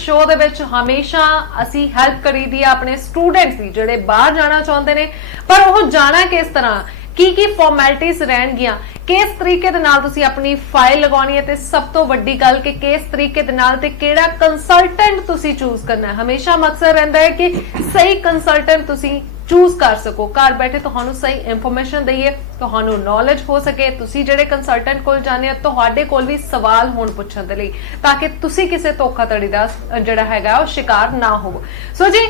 Show दे विच हमेशा असी help करीदी है अपने स्टूडेंट्स की जिहड़े बाहर जाना चाहते हैं, पर वो जाना किस तरह, की फॉर्मैलिटीज रहणगियां, किस तरीके दे नाल तुसी अपनी फाइल लगानी है, ते सब तो वड्डी गल कि किस तरीके दे नाल ते केड़ा कंसल्टेंट तुसी चूज करना है। हमेशा मकसद रहंदा है कि सही कंसल्टेंट तुसी चूज कर सको, घर बैठे तुहानू सही इंफॉर्मेशन दईए, तुहानू नॉलेज हो सके, तुसी जेडे कंसल्टेंट कोल जाने हो तुहाडे कोल भी सवाल होण पुछण दे लई, ताकि तुसी किसी धोखाधड़ी दा जेड़ा हैगा ओ शिकार ना होवो। सो जी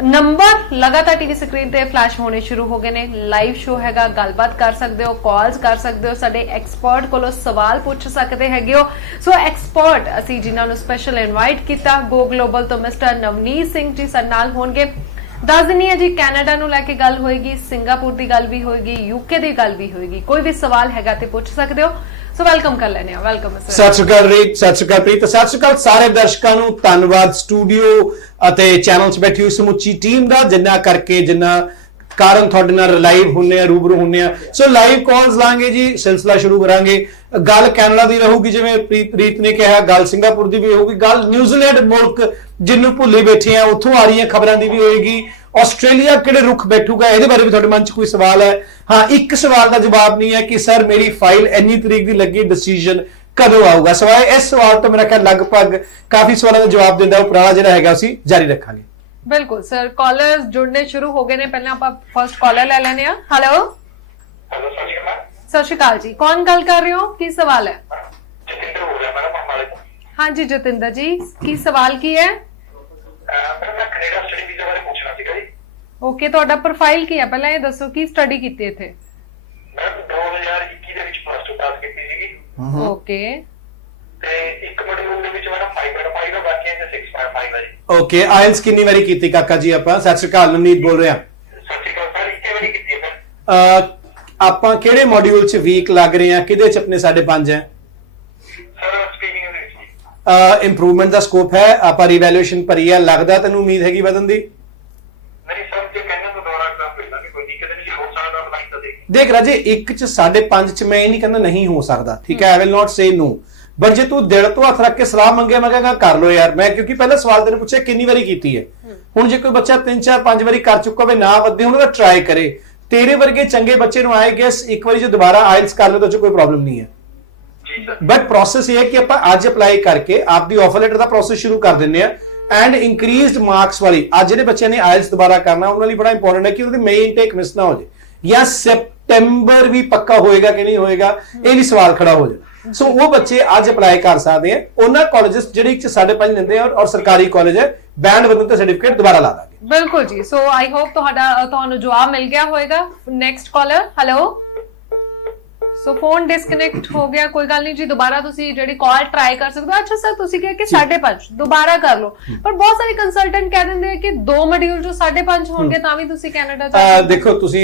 नंबर लगातार टीवी स्क्रीन ते फ्लैश होने शुरू हो गए ने, लाइव शो हैगा, गलबात कर सकते हो, कॉल्स कर सकते हो, साडे एक्सपर्ट कोलों सवाल पूछ सकते हैगे हो। सो एक्सपर्ट असी जिन्हां नूं स्पेशल इनवाइट किया गो ग्लोबल तो मिस्टर नवनीत सिंह जी साडे नाल होणगे। दस दिनी है जी कैनेडा नूं लैके गल होएगी, सिंगापुर की गल भी होएगी, यूके की गल भी होएगी, कोई भी सवाल हैगा ते पूछ सकते हो। सो वेलकम कर लेने, वेलकम सत श्री अकाल रीत, सत श्री अकाल प्रीत, सत श्री अकाल सारे दर्शकों नूं, धन्नवाद स्टूडियो ਅਤੇ ਚੈਨਲ 'ਚ ਬੈਠੀ ਹੋਈ ਸਮੁੱਚੀ ਟੀਮ ਦਾ, ਜਿੰਨਾ ਕਰਕੇ ਜਿੰਨਾ ਕਾਰਨ ਤੁਹਾਡੇ ਨਾਲ ਲਾਈਵ ਹੁੰਨੇ ਆ, ਰੂਬਰੂ ਹੁੰਨੇ ਆ। ਸੋ ਲਾਈਵ ਕਾਲਸ ਲਾਂਗੇ ਜੀ, ਸਿਲਸਿਲਾ ਸ਼ੁਰੂ ਕਰਾਂਗੇ। ਗੱਲ ਕੈਨੇਡਾ ਦੀ ਰਹੂਗੀ, ਜਿਵੇਂ ਪ੍ਰੀਤ ਨੇ ਕਿਹਾ, ਗੱਲ ਸਿੰਗਾਪੁਰ ਦੀ ਵੀ ਹੋਊਗੀ, ਗੱਲ ਨਿਊਜ਼ੀਲੈਂਡ ਮੁਲਕ ਜਿਹਨੂੰ ਭੁੱਲੇ ਬੈਠੇ ਆ ਉੱਥੋਂ ਆ ਰਹੀਆਂ ਖਬਰਾਂ ਦੀ ਵੀ ਹੋਏਗੀ, ਆਸਟ੍ਰੇਲੀਆ ਕਿਹੜੇ ਰੁਖ ਬੈਠੂਗਾ ਇਹਦੇ ਬਾਰੇ ਵੀ ਤੁਹਾਡੇ ਮਨ 'ਚ ਕੋਈ ਸਵਾਲ ਹੈ। ਹਾਂ, ਇੱਕ ਸਵਾਲ ਦਾ ਜਵਾਬ ਨਹੀਂ ਹੈ ਕਿ ਸਰ ਮੇਰੀ ਫਾਈਲ ਇੰਨੀ ਤਰੀਕ ਦੀ ਲੱਗੀ, ਡਿਸੀਜਨ कदों आऊगा। सवाए इस सवाल तो मेरा ख्याल लगभग काफी सवालों का जवाब देना उपराला जिहड़ा हैगा उसी जारी रखांगे। बिल्कुल सर, कॉलर्स जुड़ने शुरू हो गए ने, पहले आप फर्स्ट कॉलर ले लेने हैं। हेलो सत श्री अकाल जी, कौन गल कर रहे हो, की सवाल है? हाँ जी जतिंदर जी, की सवाल की है? ओके, ਤੁਹਾਡਾ प्रोफाइल की है, पहले ये दसो की स्टडी कीती इत्थे? मैं 2021 ਦੇ ਵਿੱਚ ਪਲੱਸ 2 ਪਾਸ ਕੀਤੀ ਸੀਗੀ। ओके, ਤੇ ਇੱਕ ਮੋਡਿਊਲ ਦੇ ਵਿੱਚ ਮੇਰਾ 5.5 ਹੈ, ਬਾਕੀ ਦੇ 6.5 ਹੈ ਜੀ। ओके, आइल्स कितनी बारी कीती काका जी ਆਪਾਂ? सत श्री अकाल, नवनीत बोल रहे हैं। ਸਤਿ ਸ਼੍ਰੀ ਅਕਾਲ ਸਰ, ਇੱਕੇ ਵਾਰੀ ਕੀਤੀ ਹੈ ਸਰ। ਆਪਾਂ ਕਿਹੜੇ ਮੋਡਿਊਲ 'ਚ ਵੀਕ ਲੱਗ ਰਹੇ ਆ, ਕਿਹਦੇ 'ਚ ਆਪਣੇ 5.5 ਹੈ? ਸਰ ਸਪੀਕਿੰਗ ਦੇ ਵਿੱਚ ਇੰਪਰੂਵਮੈਂਟ ਦਾ ਸਕੋਪ ਹੈ, ਆਪਾਂ ਰੀਵੈਲੂਏਸ਼ਨ ਭਰੀ ਹੈ, ਲੱਗਦਾ ਤੈਨੂੰ ਉਮੀਦ ਹੈਗੀ ਵਧਣ ਦੀ? ਨਹੀਂ ਸਰ, ਜੇ ਕਹਿੰਦੇ ਤਾਂ ਦੁਬਾਰਾ ਐਗਜ਼ਾਮ ਦੇ ਦਾਂਗੇ, ਕੋਈ ਦਿੱਕਤ ਨਹੀਂ, ਹੋ ਸਕਦਾ ਅਪਲਾਈ ਤਾਂ ਦੇ। ਦੇਖ ਰਾਜੇ, ਇੱਕ 'ਚ 5.5 'ਚ ਮੈਂ ਇਹ ਨਹੀਂ ਕਹਿੰਦਾ ਨਹੀਂ ਹੋ ਸਕਦਾ, ਠੀਕ ਹੈ, I will not say no, ਪਰ ਜੇ ਤੂੰ ਦਿਲ ਤੋਂ ਹੱਥ ਰੱਖ ਕੇ ਸਲਾਹ ਮੰਗੇ, ਮੈਂ ਕਹਾਂਗਾ ਕਰ ਲੋ ਯਾਰ। ਮੈਂ ਕਿਉਂਕਿ ਪਹਿਲਾਂ ਸਵਾਲ ਤੈਨੂੰ ਪੁੱਛਿਆ ਕਿੰਨੀ ਵਾਰੀ ਕੀਤੀ ਹੈ, ਹੁਣ ਜੇ ਕੋਈ ਬੱਚਾ 3 4 5 ਵਾਰੀ ਕਰ ਚੁੱਕਾ ਹੋਵੇ, ਨਾ ਵੱਧੇ, ਹੁਣ ਉਹਦਾ ਟਰਾਈ ਕਰੇ। ਤੇਰੇ ਵਰਗੇ ਚੰਗੇ ਬੱਚੇ ਨੂੰ ਆਏ ਗੈਸ ਇੱਕ ਵਾਰੀ ਜੇ ਦੁਬਾਰਾ ਆਇਲਸ ਕਰ ਲਓ ਤਾਂ ਕੋਈ ਪ੍ਰੋਬਲਮ ਨਹੀਂ ਹੈ। ਬਟ ਪ੍ਰੋਸੈਸ ਇਹ ਹੈ ਕਿ ਆਪਾਂ ਅੱਜ ਅਪਲਾਈ ਕਰਕੇ ਆਪਦੀ ਆਫਰ ਲੈਟਰ ਦਾ ਪ੍ਰੋਸੈਸ ਸ਼ੁਰੂ ਕਰ ਦਿੰਨੇ ਆ, ਐਂਡ ਇਨਕਰੀਜ਼ਡ ਮਾਰਕਸ ਵਾਲੀ ਅੱਜ ਜਿਹੜੇ ਬੱਚਿਆਂ ਨੇ ਆਇਲਸ ਦੁਬਾਰਾ ਕਰਨਾ ਉਹਨਾਂ ਲਈ ਬੜਾ ਇੰਪੋਰਟੈਂਟ ਹੈ ਕਿ ਉਹਦੀ ਮੇਨ ਇਨਟੇਕ ਮਿਸ ਨਾ ਹੋ ਜਾਏ, ਜਾਂ ਸੈਪਟੈਂਬਰ ਵੀ ਪੱਕਾ ਹੋਏਗਾ ਕਿ ਨਹੀਂ ਹੋਏਗਾ, ਇਹ ਵੀ ਸਵਾਲ ਖੜਾ ਹੋ ਜਾਏ। ਸੋ ਉਹ ਬੱਚੇ ਅੱਜ ਅਪਲਾਈ ਕਰ ਸਕਦੇ ਆ ਉਹਨਾਂ ਕਾਲਜਸ ਜਿਹੜੇ ਇੱਕ 5.5 ਲੈਂਦੇ ਆ, ਔਰ ਸਰਕਾਰੀ ਕਾਲਜ ਹੈ, ਬੈਂਡ ਵਧਣ ਤੇ ਸਰਟੀਫਿਕੇਟ ਦੁਬਾਰਾ ਲਾ ਦਾਂਗੇ। बिल्कुल जी। सो आई होप ਤੁਹਾਨੂੰ ਜਵਾਬ ਮਿਲ ਗਿਆ ਹੋਵੇਗਾ। Next caller, hello. So phone disconnect ਹੋ ਗਿਆ, ਕੋਈ ਗੱਲ ਨਹੀਂ ਜੀ, ਦੁਬਾਰਾ ਤੁਸੀਂ ਜਿਹੜੀ ਕਾਲ ਟਰਾਈ ਕਰ ਸਕਦੇ ਹੋ। ਅੱਛਾ ਸਰ, ਤੁਸੀਂ ਕਿਹਾ ਕਿ 5.5 ਦੁਬਾਰਾ ਕਰ ਲਓ, ਪਰ ਬਹੁਤ ਸਾਰੇ ਕੰਸਲਟੈਂਟ ਕਹਿ ਦਿੰਦੇ ਆ ਕਿ 2 ਮੋਡਿਊਲ ਜੋ 5.5 ਹੋਣਗੇ ਤਾਂ ਵੀ ਤੁਸੀਂ ਕੈਨੇਡਾ ਜਾ ਸਕਦੇ ਹੋ। ਦੇਖੋ, ਤੁਸੀਂ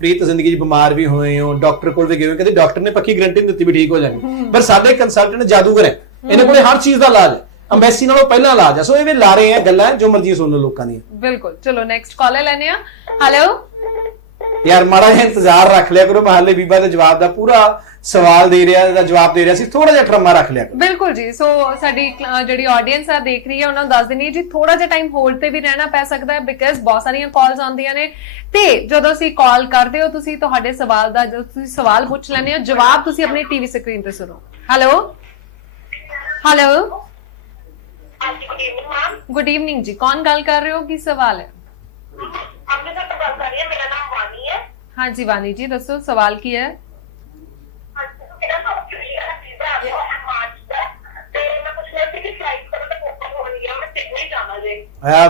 ਪ੍ਰੀਤ ਜ਼ਿੰਦਗੀ 'ਚ ਬਿਮਾਰ ਵੀ ਹੋਏ ਹੋ, ਡਾਕਟਰ ਕੋਲ ਵੀ ਗਏ ਹੋ, ਕਹਿੰਦੇ ਡਾਕਟਰ ਨੇ ਪੱਕੀ ਗਾਰੰਟੀ ਨਹੀਂ ਦਿੱਤੀ ਵੀ ਠੀਕ ਹੋ ਜਾਣਗੇ, ਪਰ ਸਾਡੇ ਕੰਸਲਟੈਂਟ ਜਾਦੂਗਰ ਹੈ, ਇਹਨਾਂ ਕੋਲੇ ਹਰ ਚੀਜ਼ ਦਾ ਇਲਾਜ ਹੈ, ਅੰਬੈਸੀ ਨਾਲੋਂ ਪਹਿਲਾਂ ਇਲਾਜ ਹੈ। ਸੋ ਇਹ ਵੀ ਲਾ ਰਹੇ ਆ ਗੱਲਾਂ, ਜੋ ਮਰਜ਼ੀ ਸੁਣ ਲਓ ਲੋਕਾਂ ਦੀਆਂ। ਬਿਲਕੁਲ, ਚਲੋ ਨੈਕਸਟ ਕਾਲਰ ਲੈਣੇ ਆ। ਹੈਲੋ ਯਾਰ, ਮਾੜਾ ਜਿਹਾ ਇੰਤਜ਼ਾਰ ਰੱਖ ਲਿਆ ਕਰੋ, ਮਹੱਲੇ ਬੀਬਾ ਦੇ ਜਵਾਬ ਦਾ ਪੂਰਾ ਸਵਾਲ ਦੇ ਰਿਹਾ, ਦਾ ਜਵਾਬ ਦੇ ਰਿਹਾ ਸੀ, ਥੋੜਾ ਜਿਹਾ ਠਰਮਾ ਰੱਖ ਲਿਆ ਕਰੋ। ਬਿਲਕੁਲ ਜੀ। ਸੋ ਸਾਡੀ ਜਿਹੜੀ ਆਡੀਅנס ਆ ਦੇਖ ਰਹੀ ਹੈ, ਉਹਨਾਂ ਨੂੰ ਦੱਸ ਦਿੰਨੀ ਜੀ, ਥੋੜਾ ਜਿਹਾ ਟਾਈਮ ਹੋਲਡ ਤੇ ਵੀ ਰਹਿਣਾ ਪੈ ਸਕਦਾ ਹੈ, ਬਿਕਾਜ਼ ਬਹੁਤ ਸਾਰੀਆਂ ਕਾਲਸ ਆਉਂਦੀਆਂ ਨੇ, ਤੇ ਜਦੋਂ ਅਸੀਂ ਕਾਲ ਕਰਦੇ ਹੋ ਤੁਸੀਂ ਤੁਹਾਡੇ ਸਵਾਲ ਦਾ ਜਦੋਂ ਤੁਸੀਂ ਸਵਾਲ ਪੁੱਛ ਲੈਣੇ ਹੋ, ਜਵਾਬ ਤੁਸੀਂ ਆਪਣੀ ਟੀਵੀ ਸਕਰੀਨ ਤੇ ਸੁਣੋ। ਹੈਲੋ ਹੈਲੋ, गुड इवनिंग जी, कौन गल कर रहे हो, की सवाल है? ਮੇਰਾ ਨਾਮ ਵਾਨੀ ਹੈ। हाँ जी वानी जी, दसो सवाल की है?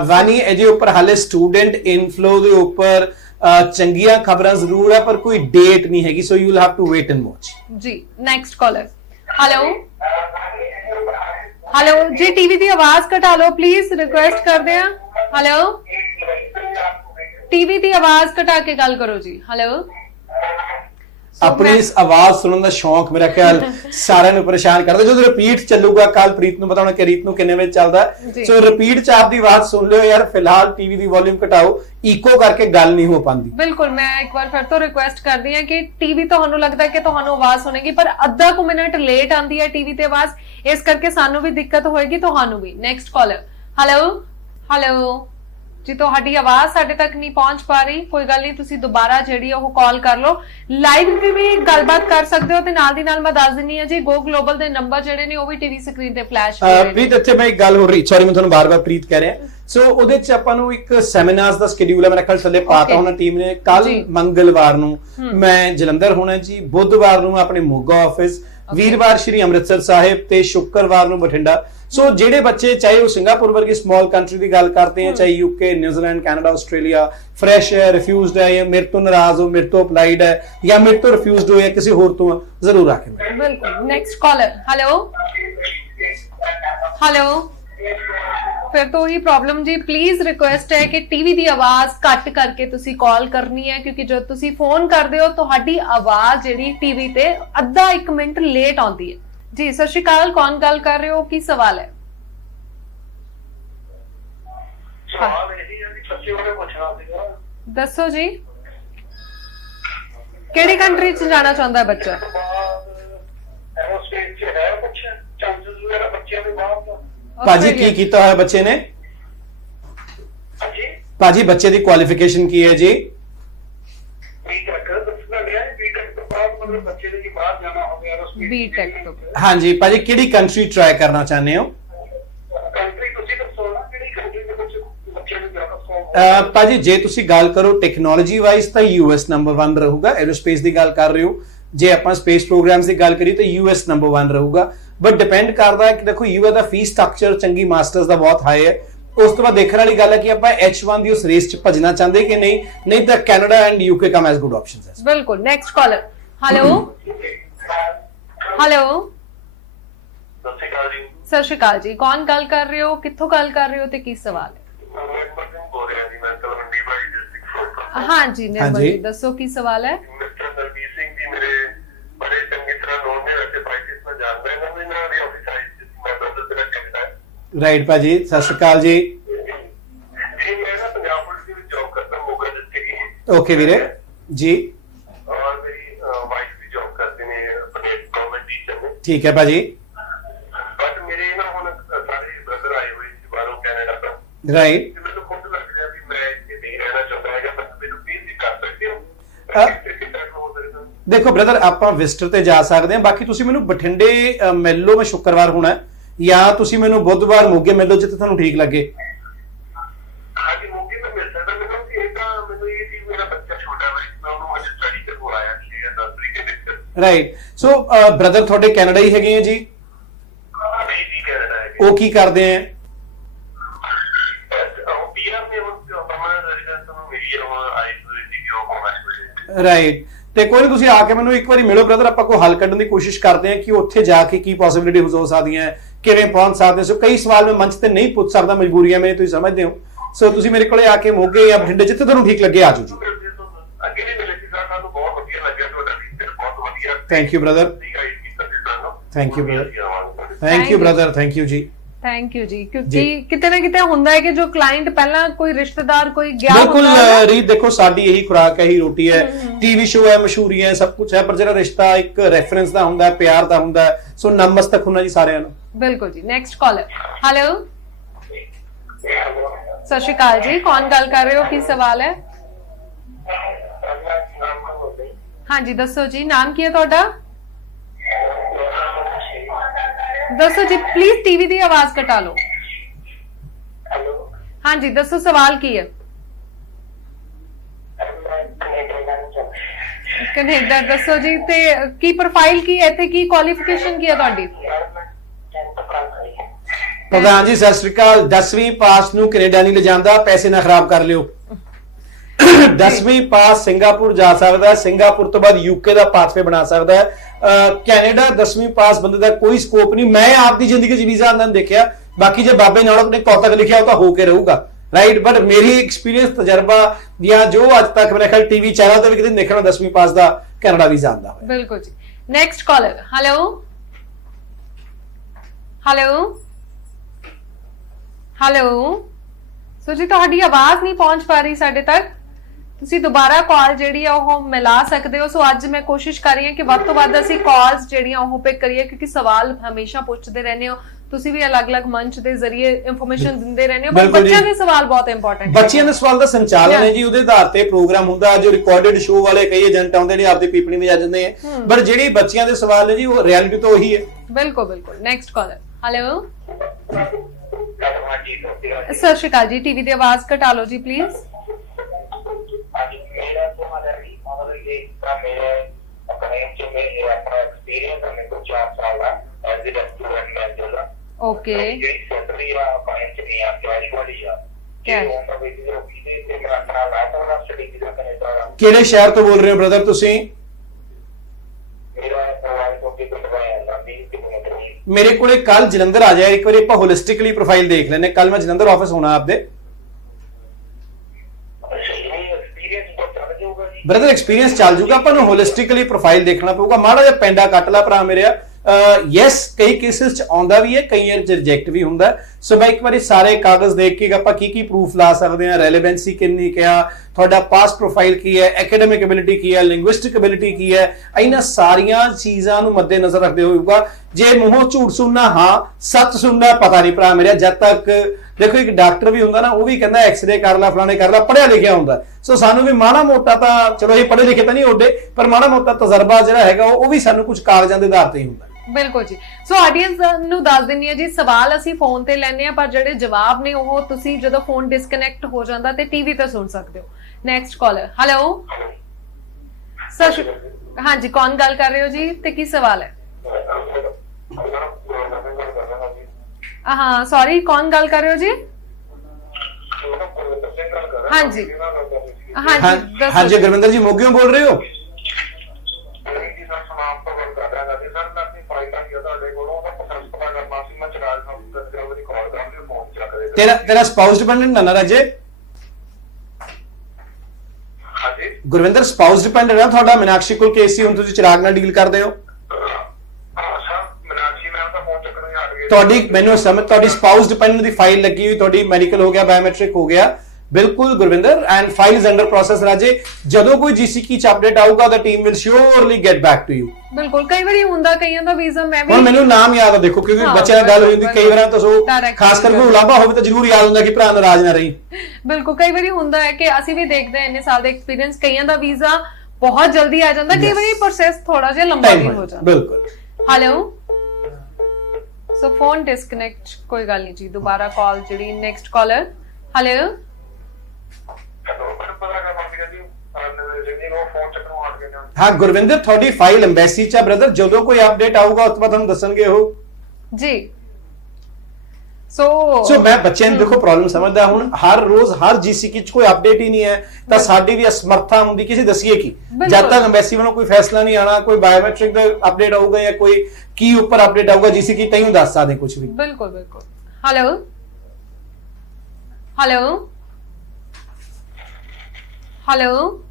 वानी ਇਹਦੇ ਉੱਪਰ ਹਾਲੇ ਸਟੂਡੈਂਟ ਇਨਫਲੋ ਦੇ ਉੱਪਰ ਚੰਗੀਆਂ ਖਬਰਾਂ ਜ਼ਰੂਰ ਹੈ, ਪਰ ਕੋਈ ਡੇਟ ਨਹੀਂ ਹੈਗੀ, so you will have to wait and watch ਜੀ। ਨੈਕਸਟ ਕਾਲਰ, ਹੈਲੋ ਹੈਲੋ जी, टीवी की आवाज घटा लो प्लीज, रिक्वेस्ट करते हैं। हेलो, टीवी की आवाज घटा के गल करो जी। हेलो, अपनी इस आवाज सुनने का शौक मेरा ख्याल सारे परेशान करता, जो रिपीट चलूगा कल प्रीत ਨੂੰ ਪਤਾ ਹੋਣਾ ਕਿ ਰੀਤ ਨੂੰ ਕਿੰਨੇ ਵਜੇ ਚੱਲਦਾ, ਸੋ ਰਿਪੀਟ ਚ ਆਪਦੀ ਆਵਾਜ਼ ਸੁਣ ਲਿਓ ਯਾਰ। ਫਿਲਹਾਲ ਟੀਵੀ ਦੀ ਵੋਲਿਊਮ ਘਟਾਓ, ਇਕੋ ਕਰਕੇ ਗੱਲ ਨਹੀਂ ਹੋ ਪਾਉਂਦੀ। ਬਿਲਕੁਲ, ਮੈਂ ਇੱਕ ਵਾਰ ਫਿਰ ਤੋਂ ਰਿਕੁਐਸਟ ਕਰਦੀ ਹਾਂ ਕਿ ਟੀਵੀ ਤੁਹਾਨੂੰ ਲੱਗਦਾ ਕਿ ਤੁਹਾਨੂੰ ਆਵਾਜ਼ ਸੁਣੇਗੀ, ਪਰ ਅੱਧਾ ਕੁ ਮਿੰਟ ਲੇਟ ਆਂਦੀ ਹੈ ਟੀਵੀ ਤੇ ਆਵਾਜ਼, ਇਸ ਕਰਕੇ ਸਾਨੂੰ ਵੀ ਦਿੱਕਤ ਹੋਏਗੀ, ਤੁਹਾਨੂੰ ਵੀ। ਨੈਕਸਟ ਕਾਲਰ, ਹੈਲੋ ਹੈਲੋ ਜੀ, ਤੁਹਾਡੀ ਆਵਾਜ਼ ਸਾਡੇ ਤੱਕ ਨਹੀਂ ਪਹੁੰਚ ਪਾ ਰਹੀ। ਕੋਈ ਗੱਲ ਨਹੀਂ, ਤੁਸੀਂ ਦੁਬਾਰਾ ਜਿਹੜੀ ਉਹ ਕਾਲ ਕਰ ਲਓ। ਲਾਈਵ ਤੇ ਵੀ ਗੱਲਬਾਤ ਕਰ ਸਕਦੇ ਹੋ ਤੇ ਨਾਲ ਦੀ ਨਾਲ ਮੈਂ ਦੱਸ ਦਿੰਨੀ ਆ ਜੀ, ਗੋ ਗਲੋਬਲ ਦੇ ਨੰਬਰ ਜਿਹੜੇ ਨੇ ਉਹ ਵੀ ਟੀਵੀ ਸਕਰੀਨ ਤੇ ਫਲੈਸ਼ ਹੋ ਰਹੇ ਨੇ। ਪ੍ਰੀਤ, ਇੱਥੇ ਮੈਂ ਇੱਕ ਗੱਲ ਹੋ ਰਹੀ, ਸੌਰੀ ਮੈਂ ਤੁਹਾਨੂੰ ਬਾਰ-ਬਾਰ ਪ੍ਰੀਤ ਕਹਿ ਰਿਹਾ। ਸੋ ਉਹਦੇ ਚ ਆਪਾਂ ਨੂੰ ਇੱਕ ਸੈਮੀਨਾਰਸ ਦਾ ਸ਼ਡਿਊਲ ਹੈ, ਮੇਰੇ ਖਿਆਲ ਥੱਲੇ ਪਾਤਾ ਹੋਣਾ ਟੀਮ ਨੇ। ਕੱਲ ਜੀ। ਮੰਗਲਵਾਰ ਨੂੰ ਮੈਂ ਜਲੰਧਰ ਹੋਣਾ ਜੀ, ਬੁੱਧਵਾਰ ਨੂੰ ਆਪਣੇ ਮੋਗਾ ਆਫਿਸ, ਵੀਰਵਾਰ ਸ਼੍ਰੀ ਅੰਮ੍ਰਿਤਸਰ ਸਾਹਿਬ ਤੇ ਸ਼ੁੱਕਰਵਾਰ ਨੂੰ ਬਠਿੰਡਾ। ਸੋ ਜਿਹੜੇ ਬੱਚੇ ਚਾਹੇ ਉਹ ਸਿੰਗਾਪੁਰ ਵਰਗੀ ਸਮਾਲ ਕੰਟਰੀ ਦੀ ਗੱਲ ਕਰਦੇ ਆ, ਚਾਹੇ UK, New Zealand, Canada, Australia, fresh ਹੈ, ਰਿਫਿਊਜ਼ਡ ਹੈ, ਜਾਂ ਮੇਰੇ ਤੋਂ ਨਾਰਾਜ਼ ਹੋ, ਮੇਰੇ ਤੋਂ ਅਪਲਾਈਡ ਹੈ, ਜਾਂ ਮੇਰੇ ਤੋਂ ਰਿਫਿਊਜ਼ਡ ਹੋ, ਜਾਂ ਕਿਸੇ ਹੋਰ ਤੋਂ ਜ਼ਰੂਰ ਆ ਕੇ ਮਿਲੋ। ਬਿਲਕੁਲ। Next caller. ਹੈਲੋ ਹੈਲੋ, ਫਿਰ ਤੋਂ ਹੀ ਪ੍ਰੋਬਲਮ ਜੀ। ਪਲੀਜ਼ ਰਿਕੁਐਸਟ ਹੈ ਕਿ ਟੀਵੀ ਦੀ ਆਵਾਜ਼ ਘੱਟ ਕਰਕੇ ਤੁਸੀਂ ਕਾਲ ਕਰਨੀ ਹੈ, ਕਿਉਂਕਿ ਜਦ ਤੁਸੀਂ ਫੋਨ ਕਰਦੇ ਹੋ ਤੁਹਾਡੀ ਆਵਾਜ਼ ਜਿਹੜੀ ਟੀਵੀ ਤੇ ਅੱਧਾ 1 ਮਿੰਟ ਲੇਟ ਆਉਂਦੀ ਹੈ ਜੀ। ਸਤਿ ਸ਼੍ਰੀ ਅਕਾਲ, ਕੌਣ ਗੱਲ ਕਰ ਰਹੇ ਹੋ, ਕੀ ਸਵਾਲ ਹੈ? ਸਵਾਲ ਇਹ ਹੈ ਕਿ ਬੱਚੇ ਬਾਰੇ ਪੁੱਛਣਾ ਸੀਗਾ। ਦੱਸੋ ਜੀ, ਕਿਹੜੀ ਕੰਟਰੀ 'ਚ ਜਾਣਾ ਚਾਹੁੰਦਾ ਹੈ ਬੱਚਾ? ਐਰੋਸਪੇਸ 'ਚ ਹੈ ਕੁਝ ਚਾਂਸਸ ਵਗੈਰਾ ਬੱਚਿਆਂ ਦੇ ਬਾਹਰ ਦਾ? ਭਾਜੀ ਕੀ ਕੀਤਾ ਹੋਇਆ ਬੱਚੇ ਨੇ? ਹਾਂਜੀ, ਭਾਜੀ ਬੱਚੇ ਦੀ ਕੁਆਲੀਫਿਕੇਸ਼ਨ ਕੀ ਹੈ ਜੀ? ਬੀਟੈਕ ਦੱਸਣਾ ਲਿਆ। ਬੀਟੈਕ ਤੋਂ ਬਾਅਦ ਮਤਲਬ ਬੱਚੇ ਨੇ ਕਿ ਬਾਹਰ ਜਾਣਾ ਹੋਵੇ ਐਰੋਸਪੇਸ ਬੀਟੈਕ ਤੋਂ। ਹਾਂਜੀ ਭਾਜੀ, ਕਿਹੜੀ ਕੰਟਰੀ ਟਰਾਈ ਕਰਨਾ ਚਾਹੁੰਦੇ ਹੋ? ਕੰਟਰੀ ਤੁਸੀਂ ਦੱਸੋ ਨਾ, ਕਿਹੜੀ ਕੰਟਰੀ ਦੇ ਵਿੱਚ ਬੱਚੇ ਨੂੰ ਜ਼ਿਆਦਾ ਭਾਜੀ ਜੇ ਤੁਸੀਂ ਗੱਲ ਕਰੋ ਟੈਕਨੋਲੋਜੀ ਵਾਈਜ਼ ਤਾਂ ਯੂਐਸ ਨੰਬਰ 1 ਰਹੂਗਾ। ਐਰੋਸਪੇਸ ਦੀ ਗੱਲ ਕਰ ਰਹੇ ਹੋ, ਜੇ ਆਪਾਂ ਸਪੇਸ ਪ੍ਰੋਗਰਾਮਸ ਦੀ ਗੱਲ ਕਰੀਏ ਤਾਂ ਯੂਐਸ ਨੰਬਰ 1 ਰਹੂਗਾ। ਬਟ ਡਿਪੈਂਡ ਕਰਦਾ ਹੈ ਕਿ ਦੇਖੋ ਯੂਐਸ ਦਾ ਫੀਸ ਸਟਰਕਚਰ ਚੰਗੀ ਮਾਸਟਰਸ ਦਾ ਬਹੁਤ ਹਾਈ ਹੈ। ਉਸ ਤੋਂ ਬਾਅਦ ਦੇਖਣ ਵਾਲੀ ਗੱਲ ਹੈ ਕਿ ਆਪਾਂ H1 ਦੀ ਉਸ ਰੇਸ 'ਚ ਭੱਜਣਾ ਚਾਹੁੰਦੇ ਕਿ ਨਹੀਂ ਤਾਂ Canada and UK come as good options ਹੈ। ਬਿਲਕੁਲ। Next caller. ਹੈਲੋ ਹੈਲੋ, ਸਤਿ ਸ਼੍ਰੀ ਅਕਾਲ ਜੀ। ਸਤਿ ਸ਼੍ਰੀ ਅਕਾਲ ਜੀ, ਕੌਣ ਗੱਲ ਕਰ ਰਹੇ ਹੋ, ਕਿੱਥੋਂ ਗੱਲ ਕਰ ਰਹੇ ਹੋ ਤੇ ਕੀ ਸਵਾਲ ਹੈ? ਮੈਂ ਬੋਲ ਰਿਹਾ ਜੀ, ਮੈਂ ਤਲਵੰਡੀ ਭਾਈ ਡਿਸਟ੍ਰਿਕਟ। ਹਾਂਜੀ ਨਿਰਮਲ ਹਾਂਜੀ। ਜੀ, ਦੱਸੋ ਕੀ ਸਵਾਲ ਹੈ? ਮਿਸਟਰ ਦਲਬੀਰ ਸਿੰਘ ਜੀ ਮੇਰੇ ਬੜੇ ਚੰਗੀ ਤਰ੍ਹਾਂ ਨੋਨ ਨੇ, ਵੈਸੇ ਪ੍ਰਾਈਵੇਟ ਮੈਂ ਜਾਣਦਾ ਇਹਨਾਂ ਨੂੰ, ਇਹਨਾਂ ਦੀ ਆਫਿਸ ਆਈ ਸੀ, ਮੈਂ ਬ੍ਰਦਰ ਤੇਰਾ ਕਹਿੰਦਾ ਰਾਈਟ ਭਾਜੀ, ਸਤਿ ਸ਼੍ਰੀ ਅਕਾਲ ਜੀ। ਜੀ। ਮੈਂ ਨਾ ਪੰਜਾਬ ਪੁਲਿਸ ਦੇ ਵਿੱਚ ਜੌਬ ਕਰਦਾ, ਮੋਗਾ ਡਿਸਟ੍ਰਿਕਟ। ਓਕੇ ਵੀਰੇ ਜੀ, ਔਰ ਮੇਰੀ ਵਾਈਫ ਵੀ ਜੌਬ ਕਰਦੇ ਨੇ ਆਪਣੇ ਗਵਰਨਮੈਂਟ ਟੀਚਰ ਨੇ। ਠੀਕ ਹੈ ਭਾਜੀ। ਬਟ ਮੇਰੇ ਨਾ ਹੁਣ ਸਾਰੇ ਬ੍ਰਦਰ ਆਏ ਹੋਏ ਸੀ ਬਾਹਰੋਂ ਕੈਨੇਡਾ ਤੋਂ, ਰਾਈਟ। ਤੇ ਮੈਨੂੰ ਖੁਦ ਲੱਗ ਰਿਹਾ ਵੀ ਮੈਂ ਇੱਥੇ ਨਹੀਂ ਰਹਿਣਾ ਚਾਹੁੰਦਾ ਹੈਗਾ, ਬਸ ਮੈਨੂੰ ਪਲੀਜ਼ ਹੀ ਕਰ ਸਕਦੇ ਹੋ। ਦੇਖੋ ਬ੍ਰਦਰ, ਆਪਾਂ ਵਿਜ਼ਟਰ ਤੇ ਜਾ ਸਕਦੇ ਹਾਂ, ਬਾਕੀ ਤੁਸੀਂ ਮੈਨੂੰ ਬਠਿੰਡੇ ਮਿਲ ਲਓ, ਮੈਂ ਸ਼ੁੱਕਰਵਾਰ ਹੋਣਾ, ਜਾਂ ਤੁਸੀਂ ਮੈਨੂੰ ਬੁੱਧਵਾਰ ਮੋਗੇ ਮਿਲ ਲਓ, ਜਿੱਥੇ ਤੁਹਾਨੂੰ ਠੀਕ ਲੱਗੇ। ਹਾਂਜੀ, ਮੌਕੇ ਤੇ ਮਿਲ ਸਕਦਾ ਮੈਨੂੰ। ਇਹ ਤਾਂ ਮੈਨੂੰ ਇਹ ਸੀ ਮੇਰਾ ਬੱਚਾ ਛੋਟਾ ਵਾ, ਮੈਂ ਉਹਨੂੰ ਅੱਜ ਸਟੱਡੀ ਤੇ ਬੁਲਾਇਆ ਸੀ ਨਰਸਰੀ ਦੇ ਵਿੱਚ। ਰਾਈਟ। ਸੋ ਬ੍ਰਦਰ ਤੁਹਾਡੇ ਕੈਨੇਡਾ ਹੀ ਹੈਗੇ ਆ ਜੀ? ਨਹੀਂ ਜੀ, ਕੈਨੇਡਾ ਹੈਗੇ। ਉਹ ਕੀ ਕਰਦੇ ਆ? ਉਹ ਪੀਆਰ ਨੇ, ਉਹ ਪਰਮਾਨੈਂਟ ਰੈਜ਼ੀਡੈਂਸ ਨੂੰ ਮਿਲੀ ਹੈ, ਉਹ ਆਈ ਹੋਈ ਸੀ ਉਹ ਹੋਣਾ। ਰਾਈਟ। ਤੇ ਕੋਈ ਨਹੀਂ, ਤੁਸੀਂ ਆ ਕੇ ਮੈਨੂੰ ਇੱਕ ਵਾਰੀ ਮਿਲੋ ਬ੍ਰਦਰ, ਆਪਾਂ ਕੋਈ ਹੱਲ ਕੱਢਣ ਦੀ ਕੋਸ਼ਿਸ਼ ਕਰਦੇ ਹਾਂ ਕਿ ਉੱਥੇ ਜਾ ਕੇ ਕੀ ਪੋਸਿਬਿਲਿਟੀਜ਼ ਹੋ ਸਕਦੀਆਂ, ਕਿਵੇਂ ਪਹੁੰਚ ਸਕਦੇ। ਸੋ ਕਈ ਸਵਾਲ ਮੈਂ ਮੰਚ ਤੇ ਨਹੀਂ ਪੁੱਛ ਸਕਦਾ, ਮਜਬੂਰੀਆਂ ਮੇਰੇ, ਤੁਸੀਂ ਸਮਝਦੇ ਹੋ। ਸੋ ਤੁਸੀਂ ਮੇਰੇ ਕੋਲੇ ਆ ਕੇ ਮੋਗੇ ਜਾਂ ਬਠਿੰਡੇ ਜਿੱਥੇ ਤੁਹਾਨੂੰ ਠੀਕ ਲੱਗੇ ਆ ਜਾਓ ਜੀ। ਅੱਗੇ ਵੀ ਮਿਲੇ ਸੀ ਸਰ, ਸਾਨੂੰ ਬਹੁਤ ਵਧੀਆ ਲੱਗਿਆ ਤੁਹਾਡਾ ਟੀਚਰ, ਬਹੁਤ ਵਧੀਆ। Thank you brother. ਗਾਈਡ ਕੀਤਾ ਸੀ ਸਾਨੂੰ। Thank you brother. Brother. Thank you brother, thank you ਜੀ। ਥੈਂਕ ਯੂ ਜੀ। ਕਿਉਂਕਿ ਕਿਤੇ ਨਾ ਕਿਤੇ ਹੁੰਦਾ ਹੈ ਕਿ ਜੋ ਕਲਾਇੰਟ ਪਹਿਲਾਂ ਕੋਈ ਰਿਸ਼ਤੇਦਾਰ ਕੋਈ ਗਿਆ ਬਿਲਕੁਲ ਹੁੰਦਾ ਹੈ। ਰੀਤ, ਦੇਖੋ ਸਾਡੀ ਇਹੀ ਖੁਰਾਕ ਹੈ, ਇਹੀ ਰੋਟੀ ਹੈ, ਟੀਵੀ ਸ਼ੋਅ ਹੈ, ਮਸ਼ਹੂਰੀ ਹੈ, ਸਭ ਕੁਝ ਹੈ, ਪਰ ਜਿਹੜਾ ਰਿਸ਼ਤਾ ਇੱਕ ਰੈਫਰੈਂਸ ਦਾ ਹੁੰਦਾ ਹੈ, ਪਿਆਰ ਦਾ ਹੁੰਦਾ ਹੈ। ਸੋ ਨਮਸਤਕ ਹੁੰਦਾ ਜੀ ਸਾਰਿਆਂ ਨੂੰ। ਬਿਲਕੁਲ ਜੀ। Next caller. ਹੈਲੋ ਸਤਿ ਸ਼੍ਰੀ ਅਕਾਲ ਜੀ, ਕੌਣ ਗੱਲ ਕਰ ਰਹੇ ਹੋ, ਕੀ ਸਵਾਲ ਹੈ? ਹਾਂਜੀ ਦੱਸੋ ਜੀ, ਨਾਮ ਕੀ ਹੈ ਤੁਹਾਡਾ? ਦੱਸੋ ਜੀ, ਪਲੀਜ਼ ਟੀਵੀ ਦੀ ਆਵਾਜ਼ ਘਟਾ ਲਓ। ਹਾਂਜੀ ਦੱਸੋ, ਸਵਾਲ ਕੀ ਹੈ? ਕੈਨੇਡਾ ਦੱਸੋ ਜੀ, ਤੇ ਕੀ ਪ੍ਰੋਫਾਈਲ ਕੀ ਹੈ ਇੱਥੇ, ਕੀ ਕੁਆਲੀਫਿਕੇਸ਼ਨ ਕੀ ਹੈ ਤੁਹਾਡੀ? ਪ੍ਰਧਾਨ ਜੀ ਸਤਿ ਸ਼੍ਰੀ ਅਕਾਲ। 10ਵੀਂ ਪਾਸ ਨੂੰ ਕੈਨੇਡਾ ਨਹੀਂ ਲਿਜਾਂਦਾ, ਪੈਸੇ ਨਾ ਖਰਾਬ ਕਰ ਲਿਓ। 10ਵੀਂ ਪਾਸ ਸਿੰਗਾਪੁਰ ਜਾ ਸਕਦਾ ਹੈ, ਸਿੰਗਾਪੁਰ ਤੋਂ ਬਾਅਦ ਯੂਕੇ ਦਾ ਪਾਥਵੇ ਬਣਾ ਸਕਦਾ ਹੈ। ਕੈਨੇਡਾ 10ਵੀਂ ਪਾਸ ਬੰਦੇ ਦਾ ਕੋਈ ਸਕੋਪ ਨਹੀਂ। ਮੈਂ ਆਪਦੀ ਜ਼ਿੰਦਗੀ 'ਚ ਵੀਜ਼ਾ ਆਂਦਾ ਦੇਖਿਆ, ਬਾਕੀ ਜੇ ਬਾਬੇ ਨਾਨਕ ਨੇ ਕੌਤਕ ਲਿਖਿਆ ਉਹ ਤਾਂ ਹੋ ਕੇ ਰਹੂਗਾ। ਰਾਈਟ। ਬਟ ਮੇਰੀ ਐਕਸਪੀਰੀਅੰਸ, ਤਜਰਬਾ ਜਾਂ ਜੋ ਅੱਜ ਤੱਕ ਮੇਰੇ ਖਿਆਲ ਟੀਵੀ ਚੈਨਲ ਤੇ ਵੀ ਕਿਤੇ ਦੇਖਣਾ 10ਵੀਂ ਪਾਸ ਦਾ ਕੈਨੇਡਾ ਵੀਜ਼ਾ ਆਂਦਾ ਹੋਇਆ। ਬਿਲਕੁਲ ਜੀ। Next caller. Hello hello hello. So ਜੀ ਤੁਹਾਡੀ ਆਵਾਜ਼ ਨਹੀਂ ਪਹੁੰਚ ਪਾ ਰਹੀ ਸਾਡੇ ਤੱਕ, ਤੁਸੀਂ ਦੁਬਾਰਾ ਕਾਲ ਜਿਹੜੀ ਆ ਉਹ ਮਿਲਾ ਸਕਦੇ ਹੋ। ਸੋ ਅੱਜ ਮੈਂ ਕੋਸ਼ਿਸ਼ ਕਰ ਰਹੀ ਹਾਂ ਕਿ ਵੱਧ ਤੋਂ ਵੱਧ ਅਸੀਂ ਕਾਲਸ ਜਿਹੜੀਆਂ ਉਹ ਪਿਕ ਕਰੀਏ, ਕਿਉਂਕਿ ਸਵਾਲ ਹਮੇਸ਼ਾ ਪੁੱਛਦੇ ਰਹਿੰਦੇ ਹੋ ਤੁਸੀਂ ਵੀ, ਅਲੱਗ-ਅਲੱਗ ਮੰਚ ਦੇ ਜ਼ਰੀਏ ਇਨਫੋਰਮੇਸ਼ਨ ਦਿੰਦੇ ਰਹਿੰਦੇ ਹੋ, ਪਰ ਬੱਚਿਆਂ ਦੇ ਸਵਾਲ ਬਹੁਤ ਇੰਪੋਰਟੈਂਟ ਹੈ। ਬੱਚਿਆਂ ਦੇ ਸਵਾਲ ਦਾ ਸੰਚਾਲਨ ਹੈ ਜੀ, ਉਹਦੇ ਆਧਾਰ ਤੇ ਪ੍ਰੋਗਰਾਮ ਹੁੰਦਾ। ਜੋ ਰਿਕਾਰਡਡ ਸ਼ੋਅ ਵਾਲੇ ਕਈ ਏਜੰਟ ਆਉਂਦੇ ਨੇ ਆਪਦੀ ਪੀਪਣੀ ਵਿੱਚ ਆ ਜਾਂਦੇ ਆ, ਪਰ ਜਿਹੜੀ ਬੱਚਿਆਂ ਦੇ ਸਵਾਲ ਨੇ ਜੀ ਉਹ ਰਿਐਲਿਟੀ ਤਾਂ ਉਹੀ ਹੈ। ਬਿਲਕੁਲ ਬਿਲਕੁਲ। Next caller. ਹੈਲੋ, ਹਾਂਜੀ ਸਤਿ ਸ਼੍ਰੀ ਅਕਾਲ ਜੀ। ਟੀਵੀ ਦੀ ਆਵਾਜ਼ ਘਟਾ ਲਓ ਜੀ ਪਲੀਜ਼। ਮੇਰਾ ਤੁਹਾਡਾ ਵੀ ਮਤਲਬ ਇਹ ਤਾਂ ਮੇਰੇ ਕਨੇਮ ਚ ਮੇਰੇ ਆਪਣਾ ਐਕਸਪੀਰੀਅੰਸ ਹੈ, ਮੇਰੇ ਕੋਲ 4 ਸਾਲ ਦਾ ਐਜ਼ ਅ ਰੈਸਟੋਰੈਂਟ ਮੈਨੇਜਰ ਦਾ। ਓਕੇ, ਜਿਹੜੀ ਸੈਲਰੀ ਆ ਕਨੇਮ ਚ ਨਹੀਂ ਆ, ਕੈਸ਼ ਵਾਲੀ ਆ ਕਿ ਉਹ ਤਾਂ ਵੀ ਜੋ ਕਿਤੇ ਤੇ ਮੇਰਾ ਆਪਣਾ ਲਾਇਸੈਂਸ ਸਟੱਡੀ ਵੀਜ਼ਾ ਕੈਨੇਡਾ। ਕਿਹੜੇ ਸ਼ਹਿਰ ਤੋਂ ਬੋਲ ਰਹੇ ਹੋ ਬ੍ਰਦਰ ਤੁਸੀਂ? ਮੇਰਾ ਪ੍ਰੋਵਾਈਡ ਹੋ ਕੇ ਬਣਵਾਇਆ ਲੰਬੀ ਕਿਲੋਮੀਟਰ। ਮੇਰੇ ਕੋਲੇ ਕੱਲ ਜਲੰਧਰ ਆ ਜਾਏ, ਇੱਕ ਵਾਰੀ ਆਪਾਂ ਹੋਲਿਸਟਿਕਲੀ ਪ੍ਰੋਫਾਈਲ ਦੇਖ ਲੈਨੇ। ਕੱਲ ਮੈਂ ਜਲੰਧਰ ਆਫਿਸ ਹੋਣਾ ਆਪਦੇ। ਬ੍ਰਦਰ ਐਕਸਪੀਰੀਅੰਸ ਚੱਲ ਜੂਗਾ, ਆਪਾਂ ਨੂੰ ਹੋਲਿਸਟਿਕਲੀ ਪ੍ਰੋਫਾਈਲ ਦੇਖਣਾ ਪਊਗਾ। ਮਾੜਾ ਜਿਹਾ ਪੈਂਡਾ ਕੱਟ ਲਾ ਭਰਾ ਮੇਰਿਆ। ਯੈਸ, ਕਈ ਕੇਸਿਸ ਚ ਆਉਂਦਾ ਵੀ ਹੈ, ਕਈਆਂ ਚ ਰਿਜੈਕਟ ਵੀ ਹੁੰਦਾ। ਸੋ ਮੈਂ ਇੱਕ ਵਾਰੀ ਸਾਰੇ ਕਾਗਜ਼ ਦੇਖ ਕੇ ਆਪਾਂ ਕੀ ਪ੍ਰੂਫ ਲਾ ਸਕਦੇ ਹਾਂ, ਰੈਲੇਵੈਂਸੀ ਕਿੰਨੀ ਕਿਆ, ਤੁਹਾਡਾ ਪਾਸਟ ਪ੍ਰੋਫਾਈਲ ਕੀ ਹੈ, ਐਕੈਡੈਮਿਕ ਐਬਿਲਿਟੀ ਕੀ ਹੈ, ਲਿੰਗੁਇਸਟਿਕ ਐਬਿਲਿਟੀ ਕੀ ਹੈ, ਇਹਨਾਂ ਸਾਰੀਆਂ ਚੀਜ਼ਾਂ ਨੂੰ ਮੱਦੇ ਨਜ਼ਰ ਰੱਖਦੇ ਹੋਊਗਾ। ਜੇ ਮੂੰਹੋਂ ਝੂਠ ਸੁਣਨਾ ਹਾਂ, ਸੱਚ ਸੁਣਨਾ ਪਤਾ ਨਹੀਂ ਭਰਾ ਮੇਰਿਆ। ਜਦ ਤੱਕ ਦੇਖੋ ਇੱਕ ਡਾਕਟਰ ਵੀ ਹੁੰਦਾ ਨਾ, ਉਹ ਵੀ ਕਹਿੰਦਾ ਐਕਸ-ਰੇ ਕਰ ਲਾ, ਫਲਾਣੇ ਕਰ ਲਾ, ਪੜ੍ਹਿਆ ਲਿਖਿਆ ਹੁੰਦਾ। ਸੋ ਸਾਨੂੰ ਵੀ ਮਾੜਾ ਮੋਟਾ ਤਾਂ, ਚਲੋ ਇਹ ਪੜ੍ਹੇ ਲਿਖੇ ਤਾਂ ਨਹੀਂ ਹੋਡੇ, ਪਰ ਮਾੜਾ ਮੋਟਾ ਤਜਰਬਾ ਜਿਹੜਾ ਹੈਗਾ ਉਹ ਵੀ ਸਾਨੂੰ ਕੁਝ ਕਾਗਜ਼ਾਂ ਦੇ ਆਧਾਰ ਤੇ ਹੀ ਹੁੰਦਾ। ਬਿਲਕੁਲ ਜੀ। ਸੋ ਆਡੀਅנס ਨੂੰ ਦੱਸ ਦਿੰਨੀ ਆ ਜੀ, ਸਵਾਲ ਅਸੀਂ ਫੋਨ ਤੇ ਲੈਣੇ ਆ, ਪਰ ਜਿਹੜੇ ਜਵਾਬ ਨੇ ਉਹ ਤੁਸੀਂ ਜਦੋਂ ਫੋਨ ਡਿਸਕਨੈਕਟ ਹੋ ਜਾਂਦਾ ਤੇ ਟੀਵੀ ਤੇ ਸੁਣ ਸਕਦੇ ਹੋ। Next caller. ਹੈਲੋ, ਸਰ ਹਾਂਜੀ, ਕੌਣ ਗੱਲ ਕਰ ਰਹੇ ਹੋ ਜੀ ਤੇ ਕੀ ਸਵਾਲ ਹੈ? ਹਾਂ ਸੌਰੀ, ਕੌਣ ਗੱਲ ਕਰ ਰਹੇ ਹੋ ਜੀ? ਹਾਂਜੀ ਹਾਂਜੀ ਹਾਂਜੀ, ਗੁਰਵਿੰਦਰ ਜੀ ਮੋਗਿਓਂ ਬੋਲ ਰਹੇ ਹੋ? ਤੇਰਾ ਸਪਾਊਸ ਡਿਪੈਂਡੈਂਟ ਨਾ ਰਾਜੇ? ਹਾਂਜੀ ਗੁਰਵਿੰਦਰ, ਸਪਾਊਸ ਡਿਪੈਂਡੈਂਟ ਹੈ ਤੁਹਾਡਾ। ਮੀਨਾਕਸ਼ੀ ਕੋਲ ਕੇਸ ਸੀ, ਹੁਣ ਤੁਸੀਂ ਚਿਰਾਗ ਨਾਲ ਡੀਲ ਕਰਦੇ ਹੋ। ਤੁਹਾਡੀ ਮੈਨੂੰ ਸਮਝ, ਤੁਹਾਡੀ ਸਪਾਊਸ ਡਿਪੈਂਡੈਂਟ ਦੀ ਫਾਈਲ ਲੱਗੀ ਹੋਈ, ਤੁਹਾਡੀ ਮੈਡੀਕਲ ਹੋ ਗਿਆ, ਬਾਇਓਮੈਟ੍ਰਿਕ ਹੋ ਗਿਆ। ਬਿਲਕੁਲ Gurvinder, and file is under process ਰਾਜੇ। ਜਦੋਂ ਕੋਈ ਜੀਸੀਕੀ ਚ ਅਪਡੇਟ ਆਊਗਾ ਤਾਂ team will surely get back to you. ਬਿਲਕੁਲ, ਕਈ ਵਾਰੀ ਹੁੰਦਾ ਕਈਆਂ ਦਾ ਵੀਜ਼ਾ ਮੈਂ ਵੀ, ਹੁਣ ਮੈਨੂੰ ਨਾਮ ਯਾਦ ਆ ਦੇਖੋ, ਕਿਉਂਕਿ ਬੱਚਿਆਂ ਨਾਲ ਗੱਲ ਹੋ ਜਾਂਦੀ ਕਈ ਵਾਰ, ਤਾਂ ਸੋ ਖਾਸ ਕਰਕੇ ਉਲਾਭਾ ਹੋਵੇ ਤਾਂ ਜ਼ਰੂਰ ਯਾਦ ਹੁੰਦਾ ਕਿ ਭਰਾ ਨਾਰਾਜ਼ ਨਾ ਰਹੀ। ਬਿਲਕੁਲ, ਕਈ ਵਾਰੀ ਹੁੰਦਾ ਹੈ ਕਿ ਅਸੀਂ ਵੀ ਦੇਖਦੇ ਹਾਂ ਇੰਨੇ ਸਾਲ ਦਾ ਐਕਸਪੀਰੀਅੰਸ, ਕਈਆਂ ਦਾ ਵੀਜ਼ਾ ਬਹੁਤ ਜਲਦੀ ਆ ਜਾਂਦਾ, ਕਈ ਵਾਰੀ ਪ੍ਰੋਸੈਸ ਥੋੜਾ ਜਿਹਾ ਲੰਬਾ ਵੀ ਹੋ ਜਾਂਦਾ। ਬਿਲਕੁਲ। ਹੈਲੋ, ਸੋ ਫੋਨ ਡਿਸਕਨੈਕਟ, ਕੋਈ ਗੱਲ ਨਹੀਂ ਜੀ, ਦੁਬਾਰਾ ਕਾਲ ਜਿਹੜੀ ਨੈਕਸਟ ਕਾਲਰ। ਹੈਲੋ, ਹਾਂ ਗੁਰਵਿੰਦਰ, ਤੁਹਾਡੀ ਫਾਈਲ ਐਮਬੈਸੀ ਚ ਆ ਬ੍ਰਦਰ। ਜਦੋਂ ਕੋਈ ਅਪਡੇਟ ਆਊਗਾ ਉਸ ਤੋਂ ਬਾਅਦ ਤੁਹਾਨੂੰ ਦੱਸਣਗੇ ਉਹ ਜੀ। ਸੋ ਮੈਂ ਬੱਚਿਆਂ ਨੂੰ ਦੇਖੋ ਪ੍ਰੋਬਲਮ ਸਮਝਦਾ। ਹੁਣ ਹਰ ਰੋਜ਼ ਹਰ ਜੀਸੀਕੀ ਚ ਕੋਈ ਅਪਡੇਟ ਹੀ ਨਹੀਂ ਹੈ, ਤਾਂ ਸਾਡੀ ਵੀ ਅਸਮਰਥਾ ਹੁੰਦੀ ਕਿਸੇ ਦੱਸੀਏ ਕੀ। ਜਦ ਤੱਕ ਐਮਬੈਸੀ ਵੱਲੋਂ ਕੋਈ ਫੈਸਲਾ ਨਹੀਂ ਆਣਾ, ਕੋਈ ਬਾਇਓਮੈਟ੍ਰਿਕ ਦਾ ਅਪਡੇਟ ਆਊਗਾ ਜਾਂ ਕੋਈ ਕੀ ਉੱਪਰ ਅਪਡੇਟ ਆਊਗਾ, ਜੀਸੀਕੀ ਤਾਂ ਹੀ ਦੱਸ ਸਕਦੇ ਕੁਝ ਵੀ। ਬਿਲਕੁਲ ਬਿਲਕੁਲ। ਹੈਲੋ ਹੈਲੋ ਹੈਲੋ,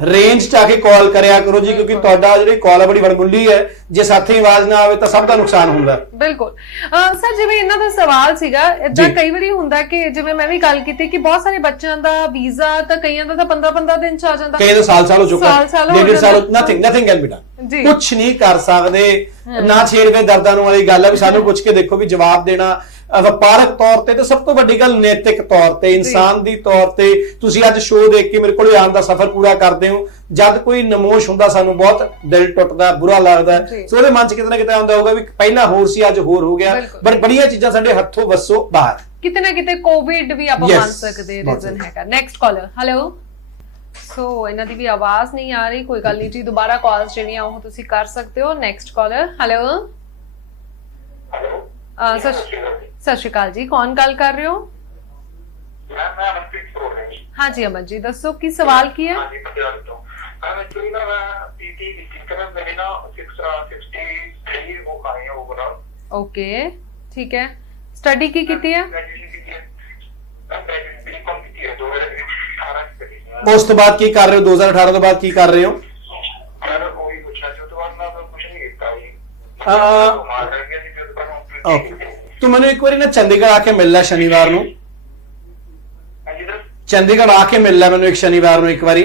ਰੇਂਜ ਚ ਆ ਕੇ ਕਾਲ ਕਰਿਆ ਕਰੋ ਜੀ, ਕਿਉਂਕਿ ਤੁਹਾਡਾ ਜਿਹੜੀ ਕਾਲ ਬੜੀ ਵਡਮੁੱਲੀ ਹੈ। ਜੇ ਸਾਥੀ ਆਵਾਜ਼ ਨਾ ਆਵੇ ਤਾਂ ਸਭ ਦਾ ਨੁਕਸਾਨ ਹੁੰਦਾ। ਬਿਲਕੁਲ ਸਰ, ਜਿਵੇਂ ਇਹਨਾਂ ਦਾ ਸਵਾਲ ਸੀਗਾ, ਇਦਾਂ ਕਈ ਵਾਰੀ ਹੁੰਦਾ ਕਿ ਜਿਵੇਂ ਮੈਂ ਵੀ ਗੱਲ ਕੀਤੀ ਕਿ ਬਹੁਤ ਸਾਰੇ ਬੱਚਿਆਂ ਦਾ ਵੀਜ਼ਾ ਤਾਂ ਕਈਆਂ ਦਾ ਤਾਂ 15-15 ਦਿਨ ਚ ਆ ਜਾਂਦਾ, ਕਈ ਤਾਂ ਸਾਲ ਹੋ ਚੁੱਕਾ, ਡੇਢ ਸਾਲ। Nothing can be done. ਕੁਝ ਨਹੀਂ ਕਰ ਸਕਦੇ। ਨਾ ਛੇੜਵੇਂ ਦਰਦਾਂ ਨੂੰ ਵਾਲੀ ਗੱਲ ਹੈ ਵੀ ਸਾਨੂੰ ਪੁੱਛ ਕੇ ਦੇਖੋ ਵੀ ਜਵਾਬ ਦੇਣਾ ਵਪਾਰਕ ਤੌਰ ਤੇ, ਸਭ ਤੋਂ ਵੱਡੀ ਗੱਲ ਨੈਤਿਕ ਤੌਰ ਤੇ, ਇਨਸਾਨ ਦੀ ਤੌਰ ਤੇ। ਤੁਸੀਂ ਅੱਜ ਸ਼ੋਅ ਦੇਖ ਕੇ ਮੇਰੇ ਕੋਲ ਆਉਣ ਦਾ ਸਫ਼ਰ ਪੂਰਾ ਕਰਦੇ ਹੋ। ਜਦ ਕੋਈ ਨਮੋਸ਼ ਹੁੰਦਾ ਸਾਨੂੰ ਬਹੁਤ ਦਿਲ ਟੁੱਟਦਾ, ਬੁਰਾ ਲੱਗਦਾ। ਸੋ ਉਹਦੇ ਮਨ ਚ ਕਿਤੇ ਨਾ ਕਿਤੇ ਆਉਂਦਾ ਹੋਊਗਾ ਵੀ ਪਹਿਲਾਂ ਹੋਰ ਸੀ, ਅੱਜ ਹੋਰ ਹੋ ਗਿਆ। ਬਟ ਬੜੀਆਂ ਚੀਜ਼ਾਂ ਸਾਡੇ ਹੱਥੋਂ ਵੱਸੋਂ ਬਾਹਰ, ਕਿਤੇ ਨਾ ਕਿਤੇ ਕੋਵਿਡ ਵੀ ਆਪਾਂ ਮੰਨ ਸਕਦੇ ਰੀਜ਼ਨ ਹੈਗਾ। Next caller. ਹੈਲੋ, ਸੋ ਇਹਨਾਂ ਦੀ ਵੀ ਆਵਾਜ਼ ਨਹੀਂ ਆ ਰਹੀ, ਕੋਈ ਗੱਲ ਨਹੀਂ ਜੀ, ਦੁਬਾਰਾ ਕਾਲਸ ਜਿਹੜੀਆਂ ਉਹ ਤੁਸੀਂ ਕਰ ਸਕਦੇ ਹੋ। Next caller. ਹੈਲੋ, ਸਤਿ ਸ਼੍ਰੀ ਅਕਾਲ ਜੀ, ਕੌਣ ਗੱਲ ਕਰ ਰਹੇ ਹੋ? ਮੈਂ ਅਮਨਪ੍ਰੀਤ ਬੋਲ ਰਿਹਾ ਜੀ। ਹਾਂਜੀ ਅਮਨ ਜੀ, ਦੱਸੋ ਕੀ ਸਵਾਲ ਕੀ ਹੈ? ਹਾਂਜੀ, ਪਟਿਆਲੇ ਤੋਂ। ਐਕਚੁਅਲੀ ਨਾ ਮੈਂ ਪੀਟੀ ਦਿੱਤੀ ਕਰਨ ਮੇਰੇ ਨਾ 63 ਉਹ ਆਏ ਆ ਓਵਰਆਲ। ਓਕੇ, ਠੀਕ ਹੈ। ਸਟੱਡੀ ਕੀ ਕੀਤੀ ਹੈ? ਬੀਕॉम ਕੀਤੀ ਹੈ 2018 ਚ। ਉਸ ਤੋਂ ਬਾਅਦ ਕੀ ਕਰ ਰਹੇ ਹੋ? 2018 ਤੋਂ ਬਾਅਦ ਕੀ ਕਰ ਰਹੇ ਹੋ? ਮੈਂ ਉਹੀ ਪੁੱਛਿਆ ਸੀ, ਉਸ ਤੋਂ ਬਾਅਦ ਮੈਂ ਕੁਝ ਨਹੀਂ ਕੀਤਾ ਜੀ। ਓਕੇ, ਤੂੰ ਮੈਨੂੰ ਇੱਕ ਵਾਰੀ ਨਾ ਚੰਡੀਗੜ੍ਹ ਆ ਕੇ ਮਿਲ ਲੈ ਸ਼ਨੀਵਾਰ ਨੂੰ। ਚੰਡੀਗੜ੍ਹ ਆ ਕੇ ਮਿਲ ਲੈ ਮੈਨੂੰ ਇੱਕ ਸ਼ਨੀਵਾਰ ਨੂੰ ਇੱਕ ਵਾਰੀ,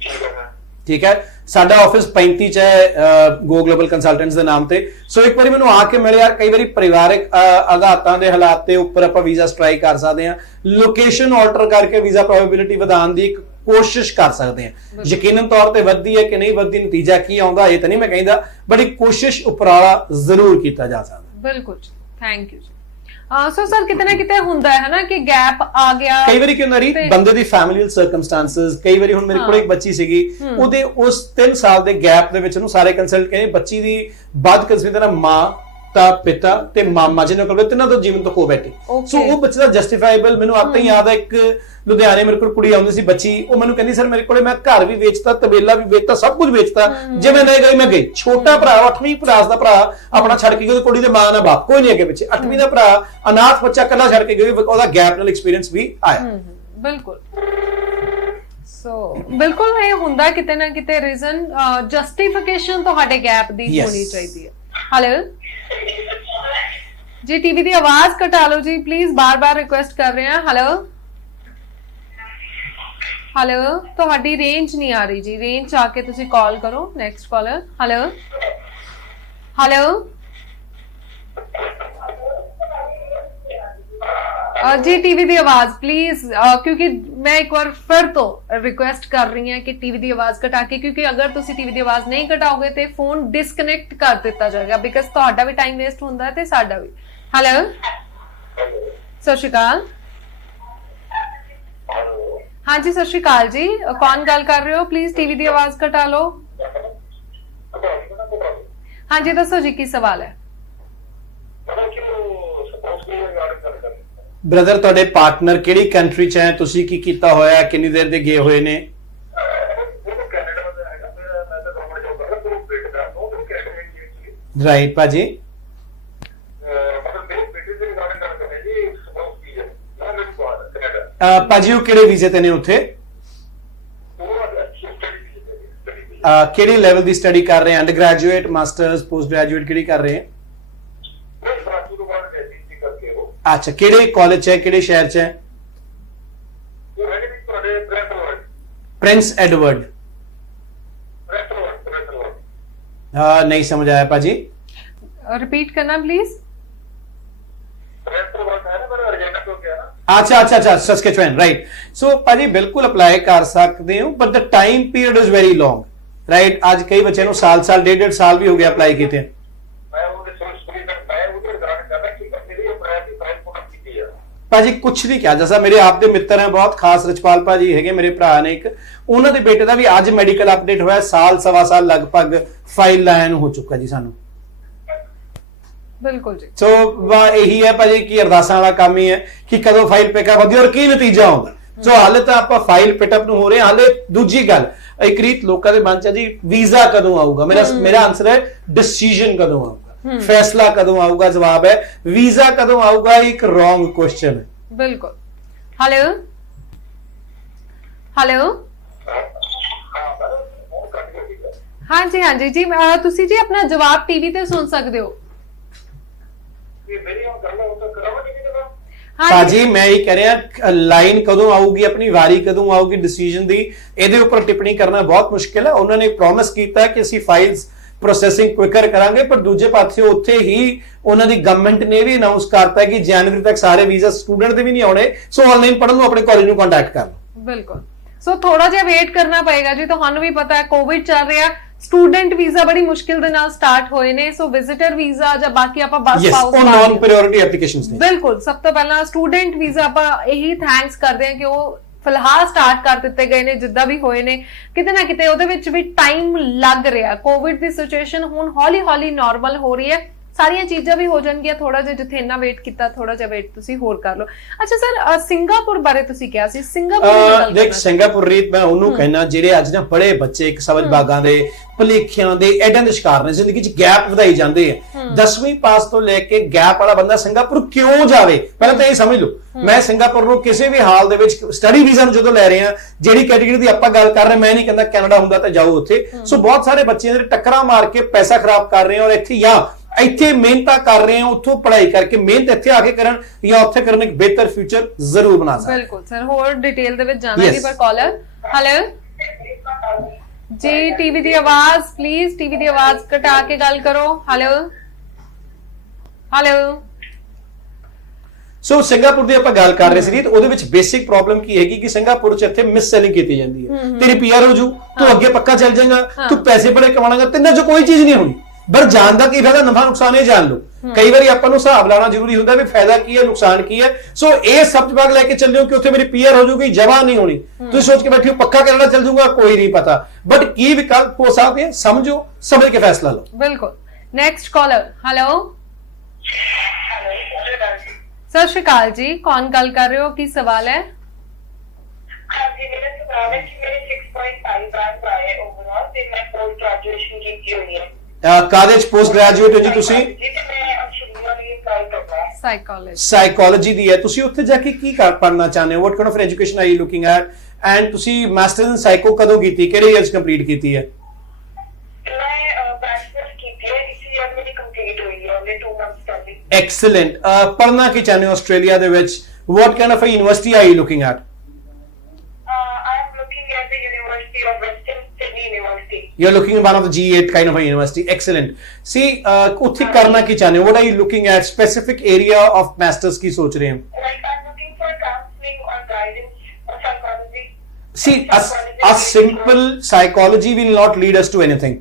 ਠੀਕ ਹੈ ਸਰ। ਠੀਕ ਹੈ। ਸਾਡਾ ਆਫਿਸ 35 ਚ ਹੈ ਗੋ ਗਲੋਬਲ ਕੰਸਲਟੈਂਟਸ ਦੇ ਨਾਮ ਤੇ। ਸੋ ਇੱਕ ਵਾਰੀ ਮੈਨੂੰ ਆ ਕੇ ਮਿਲ ਯਾਰ, ਕਈ ਵਾਰੀ ਪਰਿਵਾਰਕ ਆਘਾਤਾਂ ਦੇ ਹਾਲਾਤ ਦੇ ਉੱਪਰ ਆਪਾਂ ਵੀਜ਼ਾ ਸਟ੍ਰਾਈਕ ਕਰ ਸਕਦੇ ਹਾਂ, ਲੋਕੇਸ਼ਨ ਆਲਟਰ ਕਰਕੇ ਵੀਜ਼ਾ ਪ੍ਰੋਬੇਬਿਲਿਟੀ ਵਧਾਉਣ ਦੀ ਇੱਕ ਕੋਸ਼ਿਸ਼ ਕਰ ਸਕਦੇ ਹਾਂ। ਯਕੀਨਨ ਤੌਰ ਤੇ ਵੱਧਦੀ ਹੈ ਕਿ ਨਹੀਂ ਵੱਧਦੀ, ਨਤੀਜਾ ਕੀ ਆਉਂਦਾ ਇਹ ਤਾਂ ਨਹੀਂ ਮੈਂ ਕਹਿੰਦਾ, ਬਟ ਇੱਕ ਕੋਸ਼ਿਸ਼ ਉਪਰਾਲਾ ਜ਼ਰੂਰ ਕੀਤਾ ਜਾ ਸਕਦਾ। ਬਿਲਕੁਲ ਜੀ, ਥੈਂਕ ਯੂ ਜੀ। ਸੋ ਸਰ ਕਿਤੇ ਨਾ ਕਿਤੇ ਹੁੰਦਾ ਹੈ ਨਾ ਕਿ ਗੈਪ ਆ ਗਿਆ, ਕਈ ਵਾਰੀ ਕੀ ਹੁੰਦਾ ਰੀ ਬੰਦੇ ਦੀ ਫੈਮਿਲੀਅਲ ਸਰਕਮਸਟੈਂਸਸ, ਕਈ ਵਾਰੀ ਹੁਣ ਮੇਰੇ ਕੋਲ ਇੱਕ ਬੱਚੀ ਸੀਗੀ, ਉਹਦੇ ਉਸ 3 ਸਾਲ ਦੇ ਗੈਪ ਦੇ ਵਿੱਚ ਉਹਨੂੰ ਸਾਰੇ ਕੰਸਲਟ ਕਹਿੰਦੇ ਬੱਚੀ ਦੀ ਬਾਦ ਕੰਸੀਡਰ ਮਾਂ ਤਾਂ ਪਿਤਾ ਤੇ ਮਾਮਾ ਜਿਹਨਾਂ ਕੋਲ ਤਿੰਨਾਂ ਤੋਂ ਜੀਵਨ ਤੋਂ ਖੋ ਬੈਠੇ। ਸੋ ਉਹ ਬੱਚੇ ਦਾ ਜਸਟੀਫਾਈਬਲ, ਮੈਨੂੰ ਆਪ ਤਾਂ ਯਾਦ ਹੈ ਇੱਕ ਲੁਧਿਆਣੇ ਮੇਰੇ ਕੋਲ ਕੁੜੀ ਆਉਂਦੀ ਸੀ ਬੱਚੀ, ਉਹ ਮੈਨੂੰ ਕਹਿੰਦੀ ਸਰ ਮੇਰੇ ਕੋਲੇ ਮੈਂ ਘਰ ਵੀ ਵੇਚਤਾ, ਤਬੇਲਾ ਵੀ ਵੇਚਤਾ, ਸਭ ਕੁਝ ਵੇਚਤਾ, ਜੇ ਮੈਂ ਨਹੀਂ ਗਈ ਮੈਂ ਗਈ। ਛੋਟਾ ਭਰਾ 8ਵੀਂ ਕਲਾਸ ਦਾ ਭਰਾ ਆਪਣਾ ਛੱਡ ਕੇ ਗਈ, ਉਹਦੀ ਕੁੜੀ ਦੇ ਮਾਂ ਨਾਲ ਬਾਪ ਕੋਈ ਨਹੀਂ ਅੱਗੇ ਪਿੱਛੇ, 8ਵੀਂ ਦਾ ਭਰਾ ਅਨਾਥ ਬੱਚਾ ਇਕੱਲਾ ਛੱਡ ਕੇ ਗਈ, ਉਹਦਾ ਗੈਪ ਨਾਲ ਐਕਸਪੀਰੀਅੰਸ ਵੀ ਆਇਆ। ਬਿਲਕੁਲ। ਸੋ ਬਿਲਕੁਲ ਇਹ ਹੁੰਦਾ ਕਿਤੇ ਨਾ ਕਿਤੇ ਰੀਜ਼ਨ, ਜਸਟੀਫਿਕੇਸ਼ਨ ਤੁਹਾਡੇ ਗੈਪ ਦੀ ਹੋਣੀ ਚਾਹੀਦੀ ਹੈ। ਹੈਲੋ ਜੀ, ਟੀਵੀ ਦੀ ਆਵਾਜ਼ ਘਟਾ ਲਓ ਜੀ ਪਲੀਜ਼, ਬਾਰ-ਬਾਰ ਰਿਕੁਐਸਟ ਕਰ ਰਹੇ ਹਾਂ। ਹੈਲੋ ਹੈਲੋ, ਤੁਹਾਡੀ ਰੇਂਜ ਨਹੀਂ ਆ ਰਹੀ ਜੀ, ਰੇਂਜ ਚ ਆ ਕੇ ਤੁਸੀਂ ਕਾਲ ਕਰੋ। Next caller. ਹੈਲੋ ਹੈਲੋ ਜੀ, ਟੀਵੀ ਦੀ ਆਵਾਜ਼ ਪਲੀਜ਼, ਕਿਉਂਕਿ ਮੈਂ ਇੱਕ ਵਾਰ ਫਿਰ ਤੋਂ ਰਿਕੁਐਸਟ ਕਰ ਰਹੀ ਹਾਂ ਕਿ ਟੀਵੀ ਦੀ ਆਵਾਜ਼ ਘਟਾ ਕੇ, ਕਿਉਂਕਿ ਅਗਰ ਤੁਸੀਂ ਟੀਵੀ ਦੀ ਆਵਾਜ਼ ਨਹੀਂ ਘਟਾਓਗੇ ਤੇ ਫੋਨ ਡਿਸਕਨੈਕਟ ਕਰ ਦਿੱਤਾ ਜਾਏਗਾ, ਬਿਕਾਜ਼ ਤੁਹਾਡਾ ਵੀ ਟਾਈਮ ਵੇਸਟ ਹੁੰਦਾ ਹੈ ਤੇ ਸਾਡਾ ਵੀ। ਹੈਲੋ ਸਤਿ ਸ਼੍ਰੀ ਅਕਾਲ। ਹਾਂਜੀ ਸਤਿ ਸ਼੍ਰੀ ਅਕਾਲ ਜੀ, ਕੌਣ ਗੱਲ ਕਰ ਰਹੇ ਹੋ? ਪਲੀਜ਼ ਟੀਵੀ ਦੀ ਆਵਾਜ਼ ਘਟਾ ਲਓ। ਹਾਂਜੀ ਦੱਸੋ ਜੀ, ਕੀ ਸਵਾਲ ਹੈ? ਬ੍ਰਦਰ ਤੁਹਾਡੇ ਪਾਰਟਨਰ ਕਿਹੜੀ ਕੰਟਰੀ ਚ ਹੈ, ਤੁਸੀਂ ਕੀ ਕੀਤਾ ਹੋਇਆ, ਕਿੰਨੀ ਦੇਰ ਦੇ ਗਏ ਹੋਏ ਨੇ? ਰਾਈਟ ਭਾਜੀ। ਭਾਜੀ ਉਹ ਕਿਹੜੇ ਵੀਜ਼ੇ ਤੇ ਨੇ ਉੱਥੇ? ਕਿਹੜੀ ਲੈਵਲ ਦੀ ਸਟੱਡੀ ਕਰ ਰਹੇ ਹਨ? Under graduate, masters, post graduate ਕਿਹੜੀ ਕਰ ਰਹੇ ਹਨ? ਅੱਛਾ, ਕਿਹੜੇ ਕਾਲਜ ਹੈ, ਕਿਹੜੇ ਸ਼ਹਿਰ ਚ ਹੈ? Prince Edward. ਨਹੀਂ ਸਮਝ ਆਇਆ ਭਾਜੀ, ਰਿਪੀਟ ਕਰਨਾ ਪਲੀਜ਼। अच्छा, सस्केचुएन, राइट। सो भाजी बिल्कुल अप्लाई कर सकते हो, but the time period is very long, right. आज कई बच्चे नु साल 1.5 साल भी हो गया अप्लाई किए। भाजी कुछ नहीं किया, जैसा मेरे आप दे मित्र हैं बहुत खास, रचपाल भाजी है मेरे भरा ने, एक उन्होंने दे बेटे का भी आज मेडिकल अपडेट होया, साल सवा साल लगभग फाइल लाइन हो चुका जी सानू। बिल्कुल जी। सो यही है भाजी कि अरदासां वाला काम ही है कि कदों फाइल पिकअप होती है और की नतीजा आउंदा। सो हाले तो आप फाइल पिकअप नु हो रहे, हाले दूजी गल एक रीत लोकां दे मन च जी वीजा कदों आऊगा, मेरा आंसर है डिसीजन कदों आऊगा, फैसला कदों आऊगा, जवाब है वीजा कदों आऊगा, एक रॉन्ग क्वेश्चन है। बिल्कुल। हेलो हेलो हाँ जी जी, तुसी जी अपना जवाब टीवी ते सुन सकते हो। ਭਾਜੀ ਮੈਂ ਇਹ ਕਹਿ ਰਿਹਾ ਲਾਈਨ ਕਦੋਂ ਆਊਗੀ, ਆਪਣੀ ਵਾਰੀ ਕਦੋਂ ਆਊਗੀ ਡਿਸੀਜਨ ਦੀ, ਇਹਦੇ ਉੱਪਰ ਟਿੱਪਣੀ ਕਰਨਾ ਬਹੁਤ ਮੁਸ਼ਕਿਲ ਹੈ। ਉਹਨਾਂ ਨੇ ਪ੍ਰੋਮਿਸ ਕੀਤਾ ਕਿ ਅਸੀਂ ਫਾਈਲਸ ਪ੍ਰੋਸੈਸਿੰਗ ਕੁਇਕਰ ਕਰਾਂਗੇ, ਪਰ ਦੂਜੇ ਪਾਸੇ ਉੱਥੇ ਹੀ ਉਹਨਾਂ ਦੀ ਗਵਰਨਮੈਂਟ ਨੇ ਵੀ ਅਨਾਉਂਸ ਕਰਤਾ ਕਿ ਜਨਵਰੀ ਤੱਕ ਸਾਰੇ ਵੀਜ਼ਾ ਸਟੂਡੈਂਟ ਦੇ ਵੀ ਨਹੀਂ ਆਉਣੇ, ਸੋ ਆਨਲਾਈਨ ਪੜ੍ਹਨ ਨੂੰ ਆਪਣੇ ਕਾਲਜ ਨੂੰ ਕੰਟੈਕਟ ਕਰ ਲਓ। ਬਿਲਕੁਲ। ਸੋ ਥੋੜਾ ਜਿਹਾ ਵੇਟ ਕਰਨਾ ਪਏਗਾ ਜੀ, ਤੁਹਾਨੂੰ ਵੀ ਪਤਾ ਹੈ ਕੋਵਿਡ ਚੱਲ ਰਿਹਾ, ਸਟੂਡੈਂਟ ਵੀਜ਼ਾ ਬੜੀ ਮੁਸ਼ਕਿਲ ਦੇ ਨਾਲ ਸਟਾਰਟ ਹੋਏ ਨੇ, ਸੋ ਵਿਜ਼ਿਟਰ ਵੀਜ਼ਾ ਜਾਂ ਬਾਕੀ ਆਪਾਂ ਬਸ ਪਾਸ ਉਹ ਨੌਨ ਪ੍ਰਾਇੋਰਟੀ ਐਪਲੀਕੇਸ਼ਨਸ ਨੇ। ਬਿਲਕੁਲ, ਸਭ ਤੋਂ ਪਹਿਲਾਂ ਸਟੂਡੈਂਟ ਵੀਜ਼ਾ ਆਪਾਂ ਇਹੀ ਥੈਂਕਸ ਕਰਦੇ ਹਾਂ ਕਿ ਉਹ ਫਿਲਹਾਲ ਸਟਾਰਟ ਕਰ ਦਿੱਤੇ ਗਏ ਨੇ, ਜਿੱਦਾਂ ਵੀ ਹੋਏ ਨੇ। ਕਿਤੇ ਨਾ ਕਿਤੇ ਉਹਦੇ ਵਿੱਚ ਵੀ ਟਾਈਮ ਲੱਗ ਰਿਹਾ, ਕੋਵਿਡ ਦੀ ਸਿਚੁਏਸ਼ਨ ਹੁਣ ਹੌਲੀ ਹੌਲੀ ਨਾਰਮਲ ਹੋ ਰਹੀ ਹੈ, ਸਾਰੀਆਂ ਚੀਜ਼ਾਂ ਵੀ ਹੋ ਜਾਣਗੀਆਂ। ਥੋੜਾ ਜਿਹਾ ਜਿੱਥੇ ਇੰਨਾ ਵੇਟ ਕੀਤਾ, ਥੋੜਾ ਜਿਹਾ ਵੇਟ ਤੁਸੀਂ ਹੋਰ ਕਰ ਲਓ। ਅੱਛਾ ਸਰ, ਸਿੰਗਾਪੁਰ ਬਾਰੇ ਤੁਸੀਂ ਕਿਹਾ ਸੀ, ਸਿੰਗਾਪੁਰ ਦੇਖ ਸਿੰਗਾਪੁਰ ਰੀਤ ਮੈਂ ਉਹਨੂੰ ਕਹਿਣਾ ਜਿਹੜੇ ਅੱਜ ਨਾ ਬੜੇ ਬੱਚੇ ਇੱਕ ਸਬਜ ਬਾਗਾਂ ਦੇ ਭਲੇਖਿਆਂ ਦੇ ਐਡਾਂ ਦੇ ਸ਼ਿਕਾਰ ਨੇ, ਜ਼ਿੰਦਗੀ 'ਚ ਗੈਪ ਵਧਾਈ ਜਾਂਦੇ ਆ। 10ਵੀਂ ਪਾਸ ਤੋਂ ਲੈ ਕੇ ਗੈਪ ਵਾਲਾ ਬੰਦਾ ਸਿੰਗਾਪੁਰ ਕਿਉਂ ਜਾਵੇ, ਪਹਿਲਾਂ ਤਾਂ ਇਹ ਸਮਝ ਲਓ। ਮੈਂ ਸਿੰਗਾਪੁਰ ਨੂੰ ਕਿਸੇ ਵੀ ਹਾਲ ਦੇ ਵਿੱਚ ਸਟੱਡੀ ਵੀਜ਼ਾ ਨੂੰ ਜਦੋਂ ਲੈ ਰਹੇ ਆ, ਜਿਹੜੀ ਕੈਟੇਗਰੀ ਦੀ ਆਪਾਂ ਗੱਲ ਕਰ ਰਹੇ, ਮੈਂ ਨਹੀਂ ਕਹਿੰਦਾ ਕੈਨੇਡਾ ਹੁੰਦਾ ਤਾਂ ਜਾਓ ਉੱਥੇ। ਸੋ ਬਹੁਤ ਸਾਰੇ ਬੱਚੇ ਜਿਹੜੇ ਟੱਕਰਾਂ ਮਾਰ ਕੇ ਪੈਸਾ ਖਰਾਬ ਕਰ ਰਹੇ ਆ ਔਰ ਇੱਥੇ ਜਾਂ ਇੱਥੇ ਮਿਹਨਤਾਂ ਕਰ ਰਹੇ ਹੋ, ਉੱਥੋਂ ਪੜ੍ਹਾਈ ਕਰਕੇ ਮਿਹਨਤ ਇੱਥੇ ਆ ਕੇ ਕਰਨ ਜਾਂ ਉੱਥੇ ਕਰਨ, ਇੱਕ ਬਿਹਤਰ ਫਿਊਚਰ ਜ਼ਰੂਰ ਬਣਾ ਸਕਦੇ। ਬਿਲਕੁਲ ਸਰ, ਹੋਰ ਡਿਟੇਲ ਦੇ ਵਿੱਚ ਜਾਣਾਂਗੇ ਪਰ ਕਾਲਰ ਹੈਲੋ ਜੀ, ਟੀਵੀ ਦੀ ਆਵਾਜ਼ ਪਲੀਜ਼, ਟੀਵੀ ਦੀ ਆਵਾਜ਼ ਘਟਾ ਕੇ ਗੱਲ ਕਰੋ। ਹੈਲੋ ਸੋ ਸਿੰਗਾਪੁਰ ਦੀ ਆਪਾਂ ਗੱਲ ਕਰ ਰਹੇ ਸੀ, ਉਹਦੇ ਵਿੱਚ ਬੇਸਿਕ ਪ੍ਰੋਬਲਮ ਕੀ ਹੈਗੀ ਕਿ ਸਿੰਗਾਪੁਰ 'ਚ ਇੱਥੇ ਮਿਸ ਸੈਲਿੰਗ ਕੀਤੀ ਜਾਂਦੀ ਹੈ। ਤੇਰੀ ਪੀਆਰ ਹੋ ਜੂ, ਤੂੰ ਅੱਗੇ ਪੱਕਾ ਚੱਲ ਜਾਏਗਾ, ਤੂੰ ਪੈਸੇ ਬੜੇ ਕਮਾਣਾਗਾ, ਤਿੰਨਾਂ 'ਚ ਕੋਈ ਚੀਜ਼ ਨਹੀਂ ਹੋਣੀ। ਪਰ ਜਾਣ ਦਾ ਕੀ ਫਾਇਦਾ, ਨਫਾ ਨੁਕਸਾਨ ਇਹ ਜਾਣ ਲਓ। ਕਈ ਵਾਰੀ ਆਪਾਂ ਨੂੰ ਹਿਸਾਬ ਲਾਣਾ ਜ਼ਰੂਰੀ ਹੁੰਦਾ ਵੀ ਫਾਇਦਾ ਕੀ ਹੈ, ਨੁਕਸਾਨ ਕੀ ਹੈ। ਸੋ ਇਹ ਸਭ ਜਵਾਬ ਲੈ ਕੇ ਚੱਲਿਓ ਕਿ ਉੱਥੇ ਮੇਰੀ ਪੀਆਰ ਹੋ ਜੂਗੀ, ਜਵਾ ਨਹੀਂ ਹੋਣੀ। ਤੁਸੀਂ ਸੋਚ ਕੇ ਬੈਠੇ ਹੋ ਪੱਕਾ ਕੈਨੇਡਾ ਚੱਲ ਜੂਗਾ, ਕੋਈ ਨਹੀਂ ਪਤਾ। ਬਟ ਕੀ ਵਿਕਲਪ ਹੋ ਸਕਦੇ ਹੈ, ਸਮਝੋ, ਸਮਝ ਕੇ ਫੈਸਲਾ ਲਓ। ਬਿਲਕੁਲ। ਨੈਕਸਟ ਕਾਲਰ ਹੈਲੋ ਸਤਿ ਸ਼੍ਰੀ ਅਕਾਲ ਜੀ, ਕੌਣ ਗੱਲ ਕਰ ਰਹੇ ਹੋ, ਕੀ ਸਵਾਲ ਹੈ? ਹਾਂਜੀ, ਮੇਰਾ ਸਵਾਲ ਹੈ ਕਿ ਮੇਰੇ 6.5 ਬੈਂਡ ਆਏ ਓਵਰਆਲ ਤੇ ਮੈਂ ਪੋਸਟ ਗ੍ਰੈਜੂਏਸ਼ਨ ਕੀਤੀ ਹੋਈ ਹੈ। ਕਾਹਦੇ 'ਚ ਪੋਸਟ ਗ੍ਰੈਜੂਏਟ ਹੋ ਜੀ ਤੁਸੀਂ? ਜੀ ਤੇ ਮੈਂ ਆਸਟ੍ਰੇਲੀਆ ਲਈ ਅਪਲਾਈ ਕਰਨਾ ਹੈ। ਸਾਈਕੋਲੋਜੀ ਦੀ ਹੈ। ਤੁਸੀਂ ਉੱਥੇ ਜਾ ਕੇ ਕੀ ਪੜ੍ਹਨਾ ਚਾਹੁੰਦੇ ਹੋ? ਵਾਟ kind of education R you looking at? And ਤੁਸੀਂ ਮਾਸਟਰਸ ਇਨ ਸਾਈਕੋ ਕਦੋਂ ਕੀਤੀ, ਕਿਹੜੇ ਈਅਰ 'ਚ ਕੰਪਲੀਟ ਕੀਤੀ ਹੈ? ਮੈਂ ਬੈਚਲਰਸ ਕੀਤੀ ਹੈ, ਇਸ ਈਅਰ ਮੇਰੀ ਕੰਪਲੀਟ ਹੋਈ ਹੈ, ਉਹਨੇ 2 ਮੰਥ ਸਟੱਡੀ। ਐਕਸਲੈਂਟ। ਪੜ੍ਹਨਾ ਕੀ ਚਾਹੁੰਦੇ ਹੋ ਆਸਟ੍ਰੇਲੀਆ ਦੇ ਵਿੱਚ? What kind of a university are you looking at? I am looking at the University of Western Sydney University. You're looking at one of the G8 kind of a university. Excellent. See, ਉੱਥੇ ਕਰਨਾ ਕੀ ਚਾਹੁੰਦੇ ਹੋ? What are you looking at? Specific area of masters ਕੀ ਸੋਚ ਰਹੇ ਹੋ? Like I'm looking for counseling or guidance or psychology. See, a simple psychology will not lead us to anything,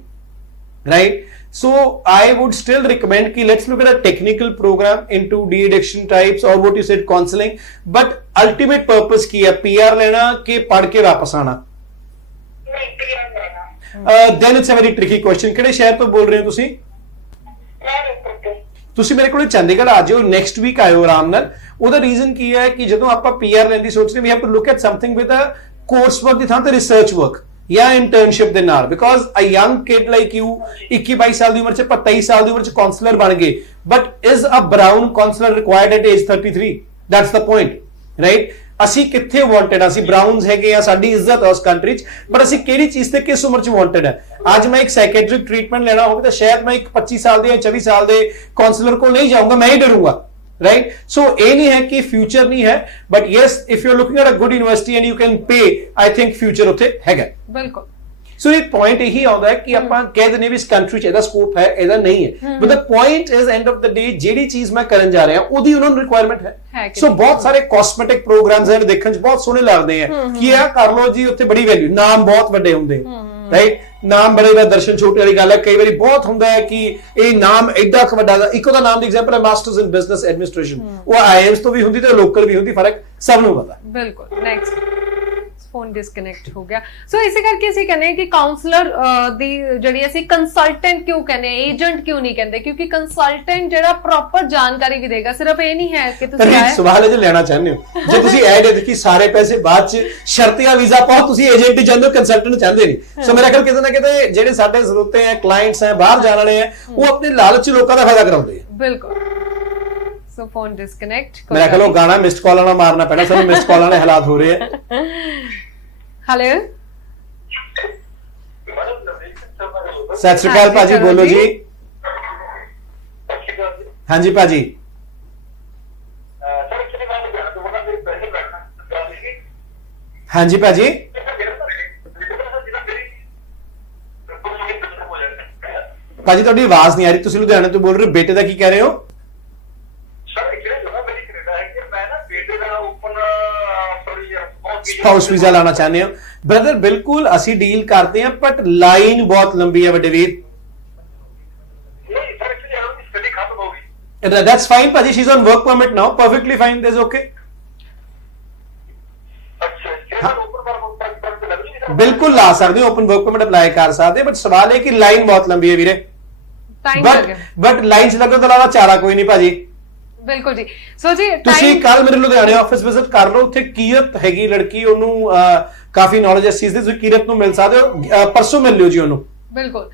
right? So I would still recommend ki let's look at a technical program into de-addiction types or what you said counseling. But ultimate purpose ਕੀ ਹੈ? PR ਲੈਣਾ ਕਿ ਪੜ੍ਹ ਕੇ ਵਾਪਸ ਆਣਾ? ਨਹੀਂ, PR ਲੈਣਾ। Then it's a very tricky question. ਕਿਹੜੇ ਸ਼ਹਿਰ ਤੋਂ ਬੋਲ ਰਹੇ ਹੋ ਤੁਸੀਂ? ਮੈਂ ਰੋਪੜ ਤੋਂ। ਤੁਸੀਂ ਮੇਰੇ ਕੋਲ ਚੰਡੀਗੜ੍ਹ ਆ ਜਾਓ, ਨੈਕਸਟ ਵੀਕ ਆਇਓ ਆਰਾਮ ਨਾਲ। ਉਹਦਾ ਰੀਜ਼ਨ ਕੀ ਹੈ ਕਿ ਜਦੋਂ ਆਪਾਂ PR ਲੈਣ ਦੀ ਸੋਚਦੇ we have to look at something with a course work ਦੀ ਥਾਂ ਤੇ ਰਿਸਰਚ ਵਰਕ ਜਾਂ ਇੰਟਰਨਸ਼ਿਪ ਦੇ ਨਾਲ। Because a young kid like you 21-22 ਸਾਲ ਦੀ ਉਮਰ 'ਚ, 23 ਸਾਲ ਦੀ ਉਮਰ 'ਚ ਕਾਉਂਸਲਰ ਬਣ ਗਏ, but is a brown counsellor required at age 33? That's the point, right? ਅਸੀਂ ਕਿੱਥੇ ਵਾਂਟਡ? ਅਸੀਂ ਬਰਾਊਨਸ ਹੈਗੇ ਆ, ਸਾਡੀ ਇੱਜ਼ਤ ਹੈ ਉਸ ਕੰਟਰੀ 'ਚ, ਪਰ ਅਸੀਂ ਕਿਹੜੀ ਚੀਜ਼ ਤੇ ਕਿਸ ਉਮਰ 'ਚ ਵਾਂਟਡ ਹੈ? ਅੱਜ ਮੈਂ ਇੱਕ ਸਾਈਕੈਟ੍ਰਿਕ ਟ੍ਰੀਟਮੈਂਟ ਲੈਣਾ ਹੋਵੇ ਤਾਂ ਸ਼ਾਇਦ ਮੈਂ ਇੱਕ 25 ਸਾਲ ਦੇ ਜਾਂ 24 ਸਾਲ ਦੇ ਕਾਉਂਸਲਰ ਕੋਲ ਨਹੀਂ ਜਾਊਂਗਾ, ਮੈਂ ਹੀ ਡਰੂੰਗਾ, right? So ਇਹ ਨਹੀਂ ਹੈ ਕਿ ਫਿਊਚਰ ਨਹੀਂ ਹੈ, but yes, if you're looking at a good university and you can pay, I think future ਉੱਥੇ ਹੈਗਾ। ਬਿਲਕੁਲ। ਸੋ ਇਹ ਪੁਆਇੰਟ ਇਹੀ ਆਉਂਦਾ ਹੈ ਕਿ ਆਪਾਂ ਕਹਿ ਦਿੰਦੇ ਵੀ ਇਸ ਕੰਟਰੀ 'ਚ ਇਹਦਾ ਸਕੋਪ ਹੈ, ਇਹਦਾ ਨਹੀਂ ਹੈ, but the point is end of the day ਜਿਹੜੀ ਚੀਜ਼ ਮੈਂ ਕਰਨ ਜਾ ਰਿਹਾ ਉਹਦੀ ਉਹਨਾਂ ਨੂੰ ਰਿਕੁਆਇਰਮੈਂਟ ਹੈ। ਸੋ ਬਹੁਤ ਸਾਰੇ ਕਾਸਮੈਟਿਕ ਪ੍ਰੋਗਰਾਮਸ ਹਨ, ਦੇਖਣ 'ਚ ਬਹੁਤ ਸੋਹਣੇ ਲੱਗਦੇ ਆ ਕਿ ਆ ਕਰ ਲਓ ਜੀ, ਉੱਥੇ ਬੜੀ ਵੈਲਿਊ, ਨਾਮ ਬਹੁਤ ਵੱਡੇ ਹੁੰਦੇ, ਰਾਈਟ? ਨਾਮ ਬੜੇ ਦਾ ਦਰਸ਼ਨ ਛੋਟੇ ਵਾਲੀ ਗੱਲ ਹੈ। ਕਈ ਵਾਰੀ ਬਹੁਤ ਹੁੰਦਾ ਹੈ ਕਿ ਇਹ ਨਾਮ ਐਡਾ ਕੁ ਵੱਡਾ, ਇੱਕੋ ਦਾ ਨਾਮ ਦੀ ਐਗਜ਼ਾਮਪਲ ਹੈ ਮਾਸਟਰਸ ਇਨ ਬਿਜ਼ਨਸ ਐਡਮਿਨਿਸਟ੍ਰੇਸ਼ਨ, ਉਹ ਆਈਐਲਸ ਤੋਂ ਵੀ ਹੁੰਦੀ ਤੇ ਲੋਕਲ ਵੀ ਹੁੰਦੀ, ਫਰਕ ਸਭ ਨੂੰ ਪਤਾ। ਬਿਲਕੁਲ। ਨੈਕਸਟ ਫੋਨ ਡਿਸਕਨੈਕਟ ਹੋ ਗਿਆ। ਸੋ ਇਸੇ ਕਰਕੇ ਅਸੀਂ ਕਹਿੰਦੇ ਕਿ ਕਾਉਂਸਲਰ ਦੀ ਜਿਹੜੀ ਅਸੀਂ ਕੰਸਲਟੈਂਟ ਕਿਉਂ ਕਹਿੰਦੇ, ਏਜੰਟ ਕਿਉਂ ਨਹੀਂ ਕਹਿੰਦੇ? ਕਿਉਂਕਿ ਕੰਸਲਟੈਂਟ ਜਿਹੜਾ ਪ੍ਰੋਪਰ ਜਾਣਕਾਰੀ ਵੀ ਦੇਗਾ, ਸਿਰਫ ਇਹ ਨਹੀਂ ਹੈ ਕਿ ਤੁਸੀਂ ਇੱਕ ਸਵਾਲ ਹੈ ਜੋ ਲੈਣਾ ਚਾਹੁੰਦੇ ਹੋ, ਜੇ ਤੁਸੀਂ ਐਡ ਦੇਖੀ ਸਾਰੇ ਪੈਸੇ ਬਾਅਦ ਚ ਸ਼ਰਤੀਆ ਵੀਜ਼ਾ ਪਾਓ, ਤੁਸੀਂ ਏਜੰਟ ਹੀ ਚਾਹੁੰਦੇ ਹੋ, ਕੰਸਲਟੈਂਟ ਚਾਹੁੰਦੇ ਨਹੀਂ। ਸੋ ਮੇਰਾ ਖਿਆਲ ਕਿਤੇ ਨਾ ਕਿਤੇ ਜਿਹੜੇ ਸਾਡੇ ਜ਼ਰੂਰਤਾਂ ਹੈ, ਕਲਾਇੰਟਸ ਹੈ, ਬਾਹਰ ਜਾਣ ਵਾਲੇ ਹੈ, ਉਹ ਆਪਣੇ ਲਾਲਚ ਚ ਲੋਕਾਂ ਦਾ ਫਾਇਦਾ ਕਰਾਉਂਦੇ ਆ। ਬਿਲਕੁਲ। ਸੋ ਫੋਨ ਡਿਸਕਨੈਕਟ। ਮੇਰਾ ਖਿਆਲ ਉਹ ਗਾਣਾ ਮਿਸਡ ਕਾਲ ਵਾਲਾ ਮਾਰਨਾ ਪੈਣਾ, ਸਾਨੂੰ ਮਿਸਡ ਕਾਲ ਵਾਲੇ ਹਾਲਾਤ ਹੋ ਰਹੇ ਆ। ਹੈਲੋ ਸਤਿ ਸ਼੍ਰੀ ਅਕਾਲ ਭਾਜੀ, ਬੋਲੋ ਜੀ। ਹਾਂਜੀ ਭਾਜੀ। ਹਾਂਜੀ ਭਾਜੀ। ਭਾਜੀ ਤੁਹਾਡੀ ਆਵਾਜ਼ ਨਹੀਂ ਆ ਰਹੀ, ਤੁਸੀਂ ਲੁਧਿਆਣੇ ਤੋਂ ਬੋਲ ਰਹੇ ਹੋ, ਬੇਟੇ ਦਾ ਕੀ ਕਹਿ ਰਹੇ ਹੋ? ਸਪਾਊਸ ਵੀਜ਼ਾ ਲਾਣਾ ਚਾਹੁੰਦੇ ਹੋ? ਬ੍ਰਦਰ ਬਿਲਕੁਲ ਅਸੀਂ ਡੀਲ ਕਰਦੇ ਹਾਂ, ਬਟ ਲਾਈਨ ਬਹੁਤ ਲੰਬੀ ਹੈ ਵੱਡੇ ਵੀਰ। That's fine ਭਾਜੀ, she's on work permit now, perfectly fine, that's okay. ਬਿਲਕੁਲ ਲਾ ਸਕਦੇ ਹੋ, ਓਪਨ ਵਰਕ ਪਰਮਿਟ ਅਪਲਾਈ ਕਰ ਸਕਦੇ, ਬਟ ਸਵਾਲ ਇਹ ਕਿ ਲਾਈਨ ਬਹੁਤ ਲੰਬੀ ਹੈ ਵੀਰੇ। ਬਟ ਲਾਈਨ ਚ ਲੱਗੋ ਤਾਂ ਲਾਵਾ ਚਾਰਾ ਕੋਈ ਨਹੀਂ ਭਾਜੀ। ਬਿਲਕੁਲ ਜੀ। ਸੋ ਜੀ ਤੁਸੀਂ ਕੱਲ ਮੇਰੇ ਲੁਧਿਆਣੇ ਆਫਿਸ ਵਿਜ਼ਿਟ ਕਰ ਲਓ, ਉੱਥੇ ਕੀਰਤ ਹੈਗੀ ਲੜਕੀ, ਉਹਨੂੰ ਕਾਫੀ ਨੌਲੇਜ ਇਸ ਚੀਜ਼ ਦੀ, ਤੁਸੀਂ ਕੀਰਤ ਨੂੰ ਮਿਲ ਸਕਦੇ ਹੋ, ਪਰਸੋਂ ਮਿਲ ਲਿਓ ਜੀ ਉਹਨੂੰ। ਬਿਲਕੁਲ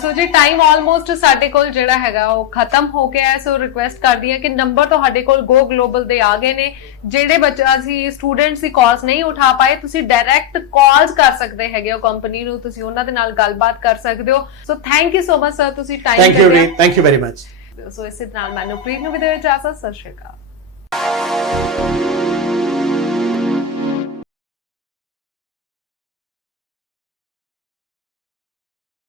ਸੋ ਜੀ ਟਾਈਮ ਆਲਮੋਸਟ ਸਾਡੇ ਕੋਲ ਜਿਹੜਾ ਹੈਗਾ ਉਹ ਖਤਮ ਹੋ ਗਿਆ ਹੈ। ਸੋ ਰਿਕੁਐਸਟ ਕਰਦੀ ਹਾਂ ਕਿ ਨੰਬਰ ਤੁਹਾਡੇ ਕੋਲ ਗੋ ਗਲੋਬਲ ਦੇ ਆ ਗਏ ਨੇ। ਜਿਹੜੇ ਬੱਚਾ ਅਸੀਂ ਸਟੂਡੈਂਟਸ ਦੀ ਕਾਲਸ ਨਹੀਂ ਉਠਾ ਪਾਏ, ਤੁਸੀਂ ਡਾਇਰੈਕਟ ਕਾਲਸ ਕਰ ਸਕਦੇ ਹੈਗੇ ਹੋ ਕੰਪਨੀ ਨੂੰ, ਤੁਸੀਂ ਉਹਨਾਂ ਦੇ ਨਾਲ ਗੱਲਬਾਤ ਕਰ ਸਕਦੇ ਹੋ। So thank you so much sir, ਤੁਸੀਂ time thank you very much. So ਇਸੇ ਨਾਲ ਮੈਨੂੰ ਪ੍ਰੀਤ ਨੂੰ ਵੀ ਦੇ ਇਜਾਜ਼ਤ। ਸਤਿ ਸ਼੍ਰੀ ਅਕਾਲ।